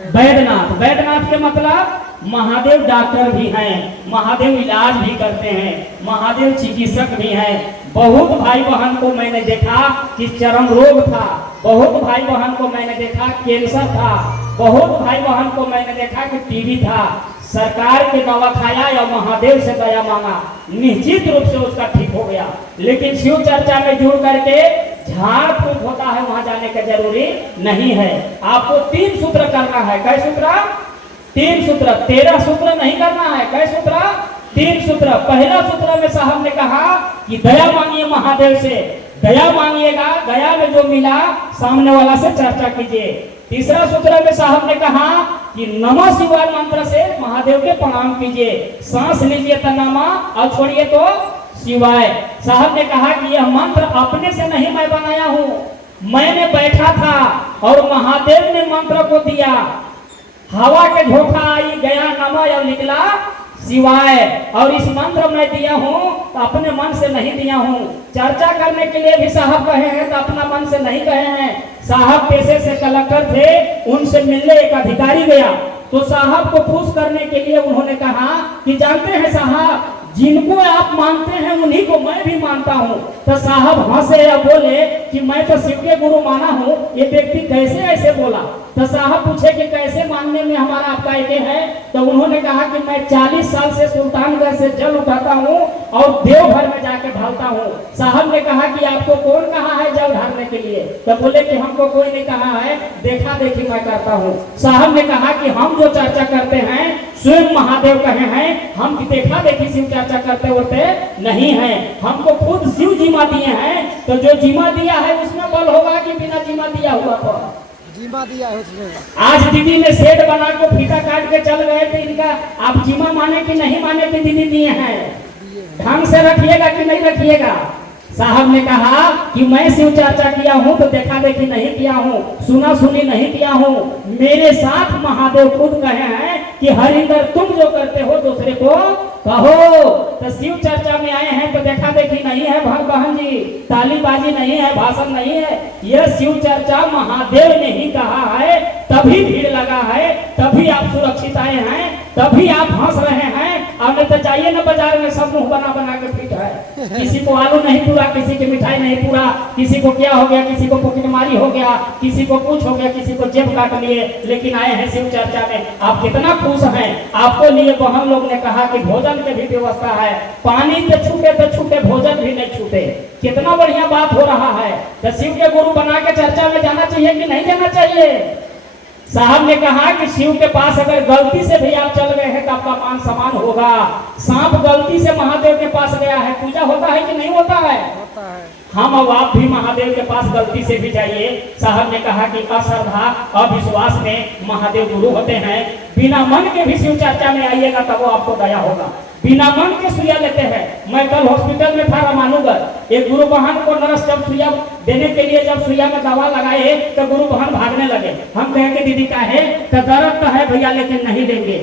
वैद्यनाथ। वैद्यनाथ के मतलब महादेव डॉक्टर भी हैं, महादेव इलाज भी करते हैं, महादेव चिकित्सक भी हैं। बहुत भाई बहन को मैंने देखा कि चर्म रोग था, बहुत भाई बहन को मैंने देखा कैंसर था, बहुत भाई बहन को मैंने देखा कि टीबी था। सरकार के दवा खाया या महादेव से दया मांगा, निश्चित रूप से उसका ठीक हो गया। लेकिन शिव चर्चा में जुड़ करके झाड़ फूक होता है, वहां जाने का जरूरी नहीं है। आपको 3 सूत्र करना है। कै सूत्र? 3 सूत्र। 13 सूत्र नहीं करना है। कै सूत्र? 3 सूत्र। पहला सूत्र में साहब ने कहा कि दया मांगिए महादेव से, दया मांगिएगा, दया में जो मिला सामने वाला से चर्चा कीजिए। तीसरा सूत्र में साहब ने कहा कि नमः शिवाय मंत्र से महादेव के प्रणाम कीजिए। सांस लीजिए तो नमः और छोड़िए तो शिवाय। साहब ने कहा कि यह मंत्र अपने से नहीं मैं बनाया हूँ, मैंने बैठा था और महादेव ने मंत्र को दिया। हवा के झोंका आई गया नमः और निकला शिवाय। और इस मंत्र मैं दिया हूँ तो अपने मन से नहीं दिया हूँ। चर्चा करने के लिए भी साहब कहे हैं तो अपना मन से नहीं कहे हैं। साहब पेशे से कलेक्टर थे, उनसे मिलने एक अधिकारी गया तो साहब को पूछ करने के लिए उन्होंने कहा कि जानते हैं साहब, जिनको आप मानते हैं उन्हीं को मैं भी मानता हूँ। तो साहब हंसे या बोले कि मैं तो शिव के गुरु माना हूँ, ये व्यक्ति कैसे ऐसे बोला? तो साहब पूछे कि कैसे मानने में हमारा आपका एक है? तो उन्होंने कहा कि मैं 40 साल से सुल्तानगंज से जल उठाता हूँ और देवघर में जाके ढालता हूँ। साहब ने कहा कि आपको कौन कहा है जल ढालने के लिए? तो बोले कि हमको कोई नहीं कहा है, देखा देखी मैं करता हूँ। साहब ने कहा कि हम जो चर्चा करते हैं स्वयं महादेव कहे हैं, हम देखा देखी शिव चर्चा करते होते नहीं है, हमको खुद शिव जीमा दिए हैं। तो जो जीमा दिया है उसमें बल होगा कि बिना जीमा दिया हुआ पर? जीमा दिया है उसमें। आज दीदी ने सेट बना को फीता काट के चल गए थे, इनका आप जीमा माने कि नहीं माने कि दीदी दिए हैं? ढंग से रखिएगा कि नहीं रखिएगा? साहब ने कहा कि मैं शिव चर्चा किया हूँ तो देखा देखी नहीं किया हूँ, सुना सुनी नहीं किया हूँ। मेरे साथ महादेव खुद कहे हैं कि हरिंदर तुम जो करते हो दूसरे को कहो। तो शिव चर्चा में आए हैं तो देखा देखी नहीं है भाई बहन जी, तालीबाजी नहीं है, भाषण नहीं है। यह शिव चर्चा महादेव ने ही कहा है, तभी भीड़ लगा है, तभी आप सुरक्षित आए हैं, तभी आप हंस रहे हैं। और नहीं तो जाइए ना बाजार में, सब मुंह बना बना के पीट है। किसी को आलू नहीं पूरा, किसी की मिठाई नहीं पूरा, किसी को क्या हो गया, किसी को पॉकेटमारी हो गया, किसी को कुछ हो गया, किसी को जेब काट लिए। लेकिन आए हैं शिव चर्चा में, आप कितना खुश हैं। आपको लिए बहन लोग ने कहा कि भोजन की भी व्यवस्था है, पानी तो छूटे भोजन भी नहीं छूटे। कितना बढ़िया बात हो रहा है। तो शिव के गुरु बना के चर्चा में जाना चाहिए कि नहीं जाना चाहिए? साहब ने कहा कि शिव के पास अगर गलती से भी आप चल गए हैं तो आपका मान सम्मान होगा। सांप गलती से महादेव के पास गया है, पूजा होता है कि नहीं होता है? होता है। हम और आप भी महादेव के पास गलती से भी जाइए। साहब ने कहा कि अश्रद्धा अविश्वास में महादेव गुरु होते हैं। बिना मन के भी शिव चर्चा में आइएगा तब वो आपको दया होगा। बिना मन के सुइया लेते हैं। मैं कल हॉस्पिटल में था रामानुगर, एक गुरु बहन को नर्स जब सुइया देने के लिए जब सुइया में दवा लगाए तो गुरु बहन भागने लगे। हम कहे कि दीदी का है? तो दर्द तो है भैया लेकिन नहीं देंगे।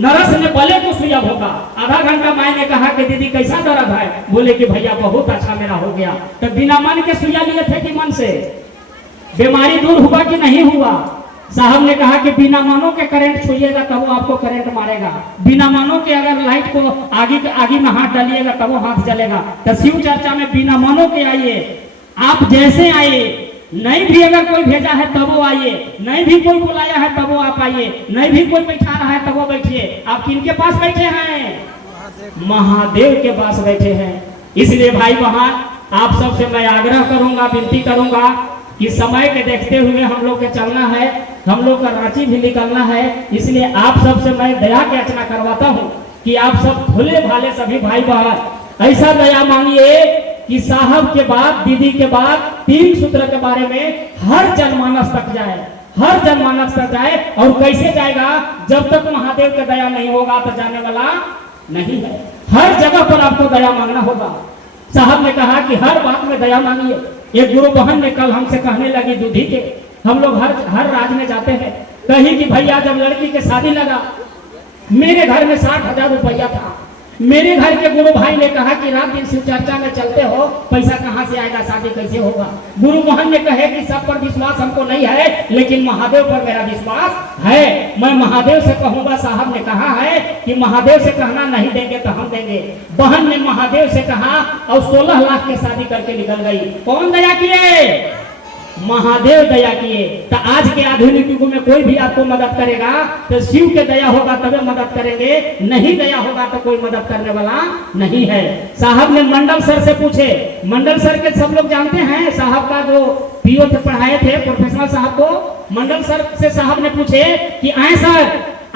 नर्स ने भले को सुइया भोगा, आधा घंटा मैंने कहा कि दीदी कैसा दर्द है? बोले कि भैया बहुत अच्छा मेरा हो गया। तो बिना मन के सुइया लिए थे कि मन से? बीमारी दूर हुआ कि नहीं हुआ? साहब ने कहा कि बिना मानो के करंट छुइएगा तब वो आपको करंट मारेगा। बिना मानो के अगर लाइट को आगे में हाथ डालिएगा तब वो हाथ जलेगा। तो शिव चर्चा में बिना मानो के आइए, आप जैसे आए। नहीं भी अगर कोई भेजा है तब वो आइए, नहीं भी कोई बुलाया है तब वो आप आइए, नहीं भी कोई बैठा रहा है तब वो बैठिए। आप किनके पास बैठे हैं? महादेव के पास बैठे हैं। इसलिए भाई बहन आप सबसे मैं आग्रह करूंगा, विनती करूंगा कि समय के देखते हुए हम लोग के चलना है, हम लोग का रांची भी निकलना है। इसलिए आप सबसे मैं दया की याचना करवाता हूं कि आप सब भोले भाले सभी भाई बहन ऐसा दया मांगिए कि साहब के बाद, दीदी के बाद 3 सूत्र के बारे में हर जनमानस तक जाए, हर जनमानस तक जाए। और कैसे जाएगा? जब तक महादेव का दया नहीं होगा तो जाने वाला नहीं है। हर जगह पर आपको दया मांगना होगा। साहब ने कहा कि हर बात में दया मांगिए। एक गुरु बहन ने कल हमसे कहने लगी, दूधी के हम लोग हर राज्य में जाते हैं, कही कि भैया जब लड़की के शादी लगा मेरे घर में 60,000 रुपया था। मेरे घर के गुरु भाई ने कहा कि रात दिन शिव चर्चा में चलते हो, पैसा कहाँ से आएगा, शादी कैसे होगा? गुरु मोहन ने कहे कि सब पर विश्वास हमको नहीं है, लेकिन महादेव पर मेरा विश्वास है। मैं महादेव से कहूंगा। साहब ने कहा है कि महादेव से कहना नहीं देंगे तो हम देंगे। बहन ने महादेव से कहा और 16 लाख की शादी करके निकल गई। कौन दया किए? महादेव दया किए। तो आज के आधुनिक युग में कोई भी आपको मदद करेगा तो शिव के दया होगा तभी मदद करेंगे, नहीं दया होगा तो कोई मदद करने वाला नहीं है। साहब ने मंडल सर से पूछे, मंडल सर के सब लोग जानते हैं, साहब का जो पीओ से पढ़ाए थे प्रोफेसर साहब को। मंडल सर से साहब ने पूछे कि आए सर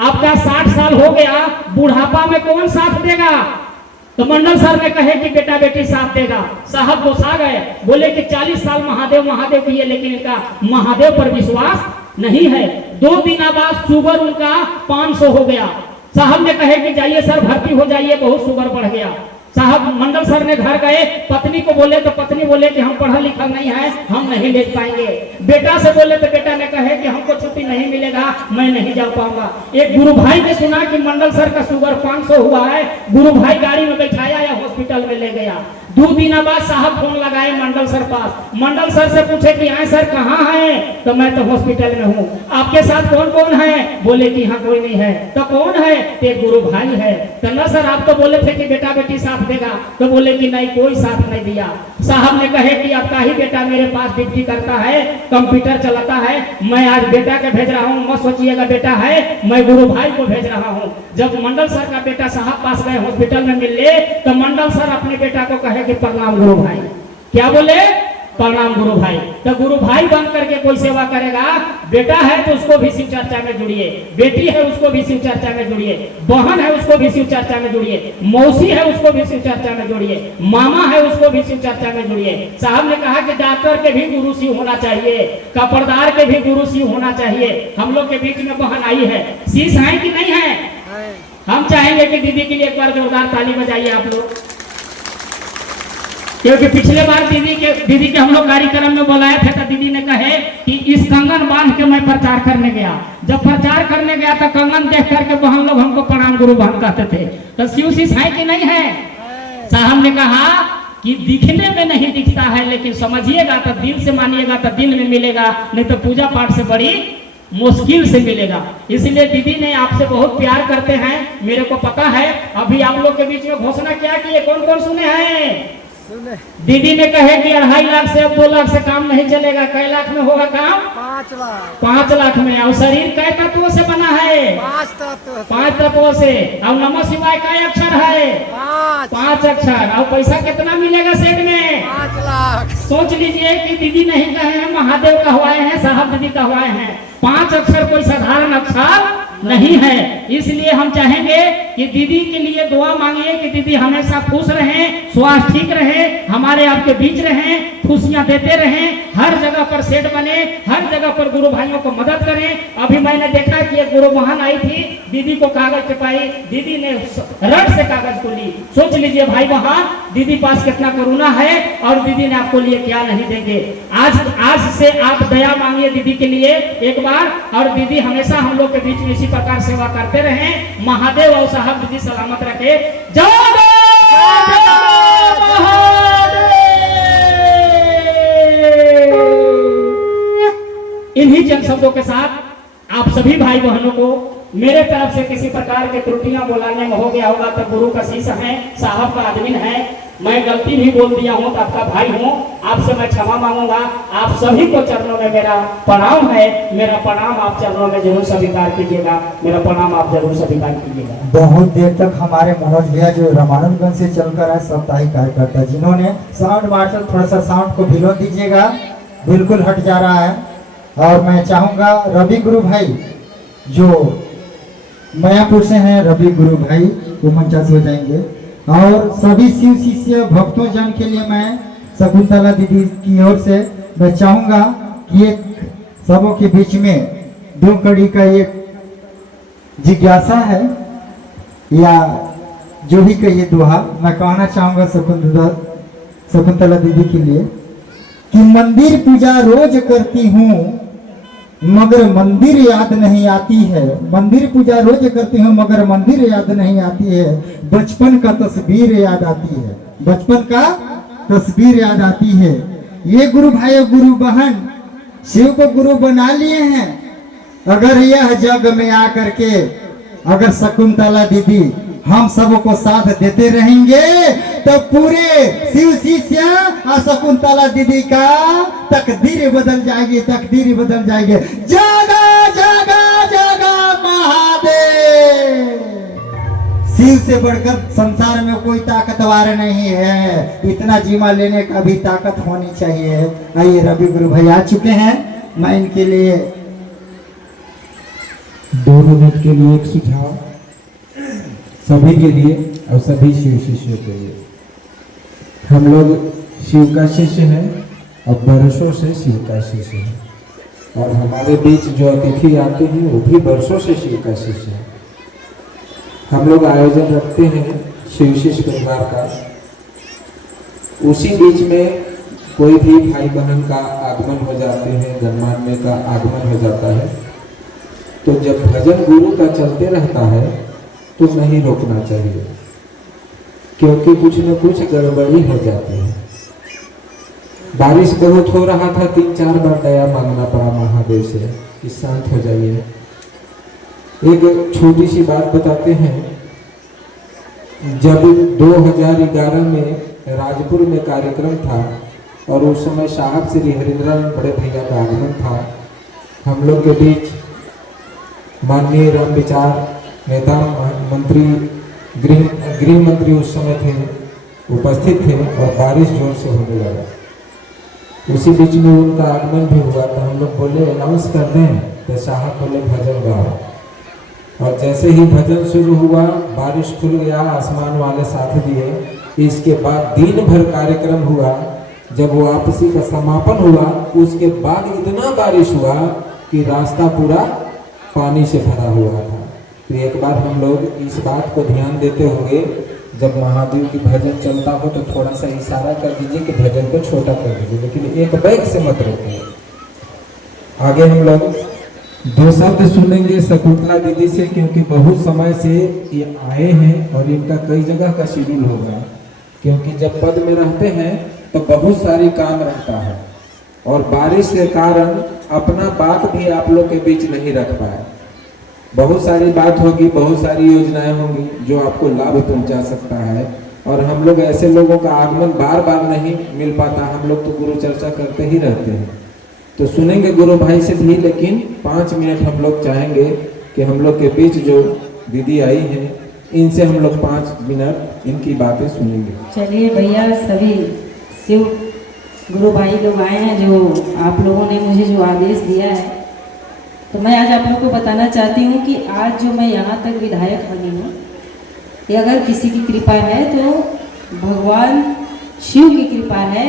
आपका 60 साल हो गया, बुढ़ापा में कौन साथ देगा? तो मंडल सर ने कहे कि बेटा बेटी साथ देगा। साहब गुस्सा गए, बोले कि 40 साल महादेव महादेव किए, लेकिन इनका महादेव पर विश्वास नहीं है। 2 दिन बाद शुगर उनका 500 हो गया। साहब ने कहे कि जाइए सर भर्ती हो जाइए, बहुत शुगर बढ़ गया। साहब मंडल सर ने घर गए, पत्नी को बोले तो पत्नी बोले कि हम पढ़ा लिखा नहीं है, हम नहीं ले पाएंगे। बेटा से बोले तो बेटा ने कहे कि हमको छुट्टी नहीं मिलेगा, मैं नहीं जा पाऊंगा। एक गुरु भाई ने सुना कि मंडल सर का शुगर 500 हुआ है, गुरु भाई गाड़ी में बैठाया या हॉस्पिटल में ले गया। 2 दिन बाद साहब फोन लगाए मंडल सर पास। मंडल सर से पूछे कि हाँ सर कहाँ है? तो मैं तो हॉस्पिटल में हूँ। आपके साथ कौन कौन है? बोले कि हाँ कोई नहीं है। तो कौन है? तो गुरु भाई है। तो ना सर आप तो बोले थे कि बेटा बेटी साथ देगा, तो बोले कि नहीं कोई साथ नहीं दिया। साहब ने कहे कि आपका ही बेटा मेरे पास ड्यूटी करता है, कंप्यूटर चलाता है, मैं आज बेटा के भेज रहा हूँ, मत सोचिएगा बेटा है, मैं गुरु भाई को भेज रहा हूँ। जब मंडल सर का बेटा साहब पास गए हॉस्पिटल में मिलने, तो मंडल सर अपने बेटा को कहे कि प्रणाम गुरु भाई। क्या बोले? प्रणाम गुरु भाई। तो गुरु भाई बन करके कोई सेवा करेगा। बेटा है तो उसको भी शिव चर्चा में जुड़िए, बेटी है उसको भी शिव चर्चा में जुड़िए, बहन है उसको भी शिव चर्चा में जुड़िए, मौसी है उसको भी शिव चर्चा में जुड़िए, मामा है उसको भी शिव चर्चा में जुड़िए। साहब ने कहा कि डॉक्टर के भी गुरु शिव होना चाहिए, कपड़दार के भी गुरु शिव होना चाहिए। हम लोग के बीच में बहन आई है, शीश है कि नहीं है? हम चाहेंगे कि दीदी के लिए एक बार जोरदार ताली बजाइए आप लोग, क्योंकि पिछले बार दीदी के हम लोग कार्यक्रम में बुलाए थे तो दीदी ने कहे कि इस कंगन बांध के मैं प्रचार करने गया। जब प्रचार करने गया तो कंगन देख करके बहन लोग हमको प्रणाम गुरु बहन कहते थे। तो शिव शीश है कि नहीं है? साहब ने कहा कि दिखने में नहीं दिखता है, लेकिन समझिएगा तो दिल से मानिएगा तो दिल में मिलेगा, नहीं तो पूजा पाठ से बड़ी मुश्किल से मिलेगा। इसलिए दीदी ने आपसे बहुत प्यार करते हैं, मेरे को पता है। अभी आप लोग के बीच में घोषणा क्या की है, कौन कौन सुने हैं? दीदी ने कहे कि 2.5 लाख से अब 2 लाख से काम नहीं चलेगा। कै लाख में होगा काम? 5 लाख। 5 लाख में। और शरीर कै तत्वों से बना है? 5 तत्वों से। और नमः शिवाय कै अक्षर है? 5 अक्षर। और पैसा कितना मिलेगा सेठ में? 5 लाख। सोच लीजिए कि दीदी नहीं कहे हैं, महादेव कहवाए हैं, साहब दीदी कहवाए हैं। 5 अक्षर कोई साधारण अक्षर नहीं है। इसलिए हम चाहेंगे कि दीदी के लिए दुआ मांगिए कि दीदी हमेशा खुश रहें, स्वास्थ्य ठीक रहे, हमारे आपके बीच रहें, खुशियां देते रहें, हर जगह पर सेठ बने, हर जगह पर गुरु भाइयों को मदद करें। अभी मैंने देखा कि एक गुरु बहन आई थी, दीदी को कागज चिपकाई, दीदी ने रट से कागज को ली। सोच लीजिए भाई बहन, दीदी पास कितना करुणा है और दीदी ने आपको लिए क्या नहीं देंगे। आज से आप दया मांगिए दीदी के लिए एक बार, और दीदी हमेशा हम लोग के बीच में इसी प्रकार सेवा करते रहें। महादेव और साहब दीदी सलामत रखे। जय इन्हीं चंद शब्दों के साथ आप सभी भाई बहनों को मेरे तरफ से किसी प्रकार के त्रुटियां बोलाने में हो गया होगा तो गुरु का शिष्य है, साहब का आदमी है, मैं गलती भी बोल दिया हूं तो आपका भाई हूं, आपसे मैं क्षमा मांगूंगा। आप सभी को चरणों में मेरा प्रणाम है, मेरा प्रणाम आप चरणों में जरूर स्वीकार कीजिएगा, मेरा प्रणाम आप जरूर स्वीकार कीजिएगा। बहुत देर तक हमारे मनोज भैया जो रामानंदगंज से चलकर आए साप्ताहिक कार्यकर्ता, जिन्होंने साउंड मार्शल थोड़ा सा साउंड को भिलो दीजिएगा, बिल्कुल हट जा रहा है। और मैं चाहूंगा रवि गुरु भाई जो मायापुर से हैं, रवि गुरु भाई वो मंचास हो जाएंगे। और सभी शिव शिष्य भक्तों जन के लिए मैं शकुंतला दीदी की ओर से मैं चाहूंगा कि एक सबों के बीच में 2 कड़ी का एक जिज्ञासा है या जो भी कहिए दोहा मैं कहना चाहूंगा शकुंतला दीदी के लिए कि मंदिर पूजा रोज करती हूँ मगर मंदिर याद नहीं आती है। मंदिर पूजा रोज करती हूँ मगर मंदिर याद नहीं आती है। बचपन का तस्वीर याद आती है, बचपन का तस्वीर याद आती है। ये गुरु भाई और गुरु बहन शिव को गुरु बना लिए हैं। अगर यह जग में आकर के अगर शकुंतला दीदी हम सबको साथ देते रहेंगे तो पूरे शिव शिष्य और शकुंतला दीदी का तकदीर बदल जाएगी, तकदीर बदल जाएगी। जागा जागा जागा महादेव। शिव से बढ़कर संसार में कोई ताकतवर नहीं है, इतना जीमा लेने का भी ताकत होनी चाहिए। आइए रवि गुरु भाई आ चुके हैं, मैं इनके लिए 2 मिनट के लिए एक सुझाव सभी के लिए और सभी शिव शिष्यों के लिए। हम लोग शिव का शिष्य हैं और बरसों से शिव का शिष्य हैं और हमारे बीच जो अतिथि आते हैं वो भी बरसों से शिव का शिष्य है। हम लोग आयोजन रखते हैं शिव शिष्य परिवार का, उसी बीच में कोई भी भाई बहन का आगमन हो जाते हैं, गणमान्य का आगमन हो जाता है, तो जब भजन गुरु का चलते रहता है तो नहीं रोकना चाहिए, क्योंकि कुछ न कुछ गड़बड़ी हो जाती है। बारिश बहुत हो रहा था, 3-4 बार दया मांगना पड़ा महादेव से कि शांत हो जाइए। एक छोटी सी बात बताते हैं, जब 2011 में राजपुर में कार्यक्रम था और उस समय साहब श्री हरिंद्रानंद बड़े भैया का आगमन था, हम लोग के बीच माननीय राम विचार नेता मंत्री गृह मंत्री उस समय थे, उपस्थित थे और बारिश जोर से होने लगा। उसी बीच में उनका आगमन भी हुआ तो हम लोग बोले अनाउंस कर दें, तो साहब बोले भजन गाओ। और जैसे ही भजन शुरू हुआ बारिश खुल गया, आसमान वाले साथ दिए। इसके बाद दिन भर कार्यक्रम हुआ। जब वो वापसी का समापन हुआ उसके बाद इतना बारिश हुआ कि रास्ता पूरा पानी से भरा हुआ था। तो एक बार हम लोग इस बात को ध्यान देते होंगे, जब महादेव की भजन चलता हो तो थोड़ा सा इशारा कर दीजिए कि भजन को छोटा कर दीजिए, लेकिन एक बैग से मत रोकिए। आगे हम लोग 2 शब्द सुनेंगे शकुंतला दीदी से, क्योंकि बहुत समय से ये आए हैं और इनका कई जगह का शेड्यूल होगा, क्योंकि जब पद में रहते हैं तो बहुत सारी काम रहता है और बारिश के कारण अपना बात भी आप लोग के बीच नहीं रख पाए। बहुत सारी बात होगी, बहुत सारी योजनाएं होंगी जो आपको लाभ पहुंचा सकता है, और हम लोग ऐसे लोगों का आगमन बार बार नहीं मिल पाता। हम लोग तो गुरु चर्चा करते ही रहते हैं, तो सुनेंगे गुरु भाई से भी, लेकिन 5 मिनट हम लोग चाहेंगे कि हम लोग के बीच जो दीदी आई हैं इनसे हम लोग 5 मिनट इनकी बातें सुनेंगे। चलिए भैया, सभी शिव गुरु भाई लोग आए हैं, जो आप लोगों ने मुझे जो आदेश दिया है, तो मैं आज आप लोगों को बताना चाहती हूँ कि आज जो मैं यहाँ तक विधायक बनी हूँ, ये अगर किसी की कृपा है तो भगवान शिव की कृपा है,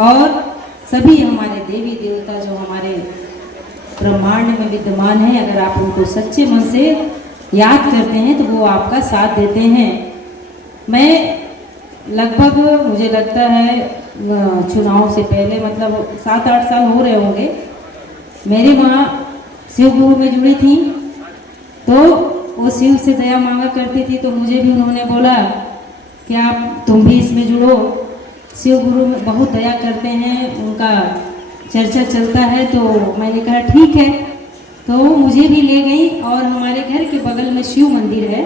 और सभी हमारे देवी देवता जो हमारे ब्रह्मांड में विद्यमान हैं, अगर आप उनको सच्चे मन से याद करते हैं तो वो आपका साथ देते हैं। मैं लगभग मुझे लगता है चुनाव से पहले मतलब 7-8 साल हो रहे होंगे, मेरी माँ शिव गुरु में जुड़ी थी, तो वो शिव से दया मांगा करती थी, तो मुझे भी उन्होंने बोला कि आप तुम भी इसमें जुड़ो। शिव गुरु में बहुत दया करते हैं, उनका चर्चा चलता है, तो मैंने कहा ठीक है। तो मुझे भी ले गई और हमारे घर के बगल में शिव मंदिर है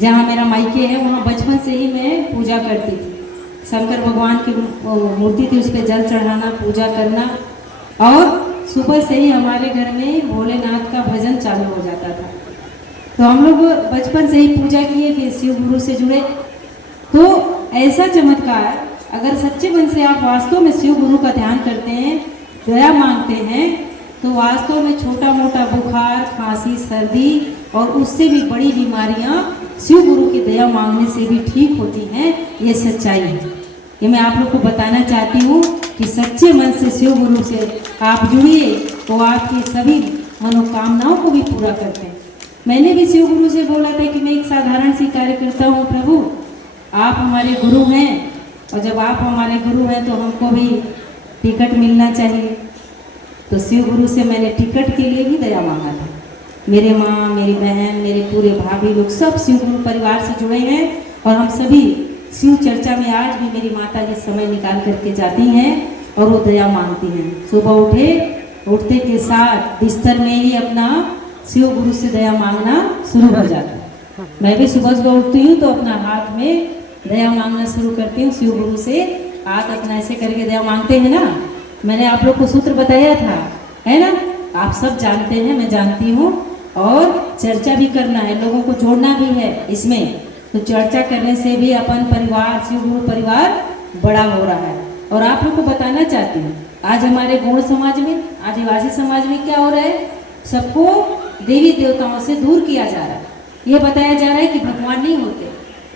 जहाँ मेरा मायके है, वहाँ बचपन से ही मैं पूजा करती थी। शंकर भगवान की मूर्ति थी, उस पर जल चढ़ाना, पूजा करना, और सुबह से ही हमारे घर में भोलेनाथ का भजन चालू हो जाता था। तो हम लोग बचपन से ही पूजा किए, फिर शिव गुरु से जुड़े। तो ऐसा चमत्कार, अगर सच्चे मन से आप वास्तव में शिव गुरु का ध्यान करते हैं, दया मांगते हैं, तो वास्तव में छोटा मोटा बुखार, खांसी, सर्दी और उससे भी बड़ी बीमारियां शिव गुरु की दया मांगने से भी ठीक होती हैं। ये सच्चाई है। ये मैं आप लोग को बताना चाहती हूँ कि सच्चे मन से शिव गुरु से आप जुड़िए तो आपकी सभी मनोकामनाओं को भी पूरा करते हैं। मैंने भी शिव गुरु से बोला था कि मैं एक साधारण सी कार्यकर्ता हूँ, प्रभु आप हमारे गुरु हैं, और जब आप हमारे गुरु हैं तो हमको भी टिकट मिलना चाहिए। तो शिव गुरु से मैंने टिकट के लिए भी दया मांगा था। मेरे माँ, मेरी बहन, मेरे पूरे भाभी लोग सब शिव गुरु परिवार से जुड़े हैं, और हम सभी शिव चर्चा में आज भी मेरी माता जी समय निकाल करके जाती हैं और वो दया मांगती हैं। सुबह उठते के साथ बिस्तर में ही अपना शिव गुरु से दया मांगना शुरू हो जाता है। मैं भी सुबह सुबह उठती हूँ तो अपना हाथ में दया मांगना शुरू करती हूँ शिव गुरु से। हाथ अपना ऐसे करके दया मांगते हैं ना, मैंने आप लोग को सूत्र बताया था, है ना, आप सब जानते हैं, मैं जानती हूँ। और चर्चा भी करना है, लोगों को जोड़ना भी है इसमें। तो चर्चा करने से भी अपन परिवार, शिव गुरु परिवार बड़ा हो रहा है। और आप लोग को बताना चाहती हूँ, आज हमारे गौड़ समाज में, आदिवासी समाज में क्या हो रहा है, सबको देवी देवताओं से दूर किया जा रहा है। ये बताया जा रहा है कि भगवान नहीं होते,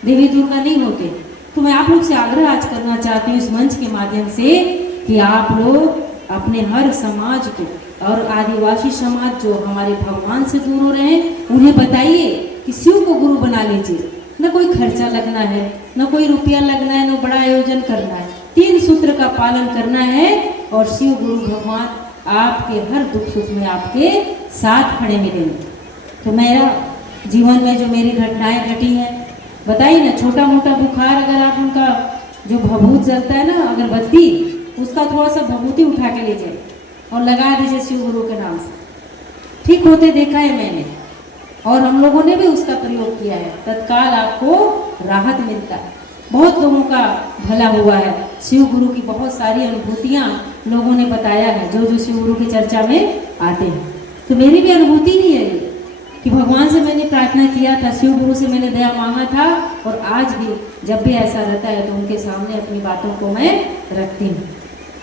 देवी दुर्गा नहीं होते। तो मैं आप लोग से आग्रह आज करना चाहती हूँ इस मंच के माध्यम से कि आप लोग अपने हर समाज को, और आदिवासी समाज जो हमारे भगवान से दूर हो रहे हैं, उन्हें बताइए कि शिव को गुरु बना लीजिए। न कोई खर्चा लगना है, न कोई रुपया लगना है, न बड़ा आयोजन करना है, 3 सूत्र का पालन करना है, और शिव गुरु भगवान आपके हर दुख सुख में आपके साथ खड़े मिलेंगे। तो मेरा जीवन में जो मेरी घटनाएं घटी हैं, बताइए ना, छोटा मोटा बुखार, अगर आप उनका जो भभूत जलता है ना अगरबत्ती, उसका थोड़ा सा भभूति उठा के ले जाए और लगा दीजिए शिव गुरु के नाम से, ठीक होते देखा है मैंने, और हम लोगों ने भी उसका प्रयोग किया है। तत्काल आपको राहत मिलता है, बहुत लोगों का भला हुआ है। शिव गुरु की बहुत सारी अनुभूतियाँ लोगों ने बताया है, जो शिव गुरु की चर्चा में आते हैं। तो मेरी भी अनुभूति ही है ये कि भगवान से मैंने प्रार्थना किया था, शिव गुरु से मैंने दया मांगा था, और आज भी जब भी ऐसा रहता है तो उनके सामने अपनी बातों को मैं रखती हूँ।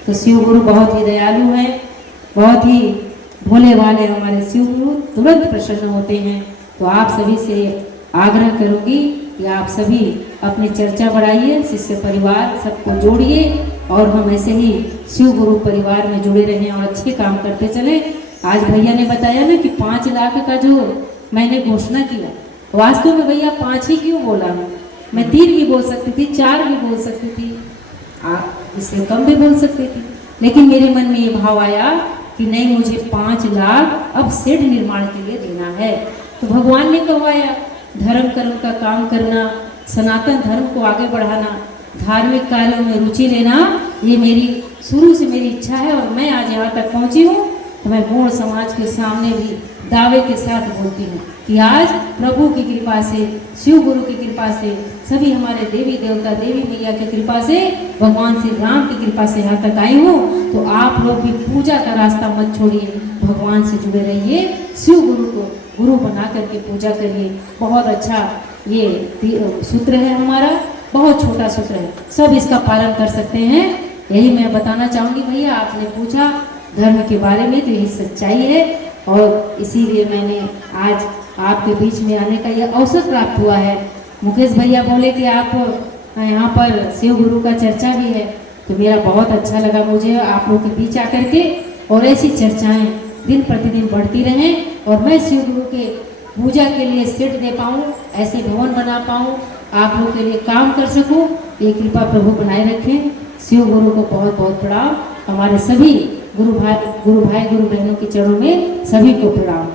तो शिव गुरु बहुत ही दयालु हैं, बहुत ही भोले वाले हमारे शिव गुरु तुरंत प्रसन्न होते हैं। तो आप सभी से आग्रह करूँगी कि आप सभी अपनी चर्चा बढ़ाइए, शिष्य परिवार सबको जोड़िए, और हम ऐसे ही शिव गुरु परिवार में जुड़े रहें और अच्छे काम करते चलें। आज भैया ने बताया ना कि 5 लाख का जो मैंने घोषणा किया, वास्तव में भैया 5 ही क्यों बोला, मैं 3 भी बोल सकती थी, 4 भी बोल सकती थी, आप इससे कम भी बोल सकती थी, लेकिन मेरे मन में ये भाव आया कि नहीं, मुझे 5 लाख अब शेड निर्माण के लिए देना है। तो भगवान ने कहवाया, धर्म कर्म का काम करना, सनातन धर्म को आगे बढ़ाना, धार्मिक कार्यों में रुचि लेना, ये मेरी शुरू से मेरी इच्छा है, और मैं आज यहाँ तक पहुँची हूँ। तो मैं गौड़ समाज के सामने भी दावे के साथ बोलती हूँ कि आज प्रभु की कृपा से, शिव गुरु की कृपा से, सभी हमारे देवी देवता, देवी मैया की कृपा से, भगवान श्री राम की कृपा से यहाँ तक आई हूँ। तो आप लोग भी पूजा का रास्ता मत छोड़िए, भगवान से जुड़े रहिए, शिव गुरु को गुरु बना करके पूजा करिए। बहुत अच्छा ये सूत्र है हमारा, बहुत छोटा सूत्र है, सब इसका पालन कर सकते हैं। यही मैं बताना चाहूँगी। भैया आपने पूछा धर्म के बारे में, तो यही सच्चाई है, और इसीलिए मैंने आज आपके बीच में आने का यह अवसर प्राप्त हुआ है। मुकेश भैया बोले कि आप यहाँ पर शिव गुरु का चर्चा भी है, तो मेरा बहुत अच्छा लगा मुझे आप लोग के बीच आकर के, और ऐसी चर्चाएं दिन प्रतिदिन बढ़ती रहें, और मैं शिव गुरु के पूजा के लिए सेट दे पाऊँ, ऐसे भवन बना पाऊँ, आप लोग के लिए काम कर सकूँ, ये कृपा प्रभु बनाए रखें। शिव गुरु को बहुत बहुत प्रणाम, हमारे सभी गुरु भाई गुरु बहनों के चरणों में सभी को प्रणाम।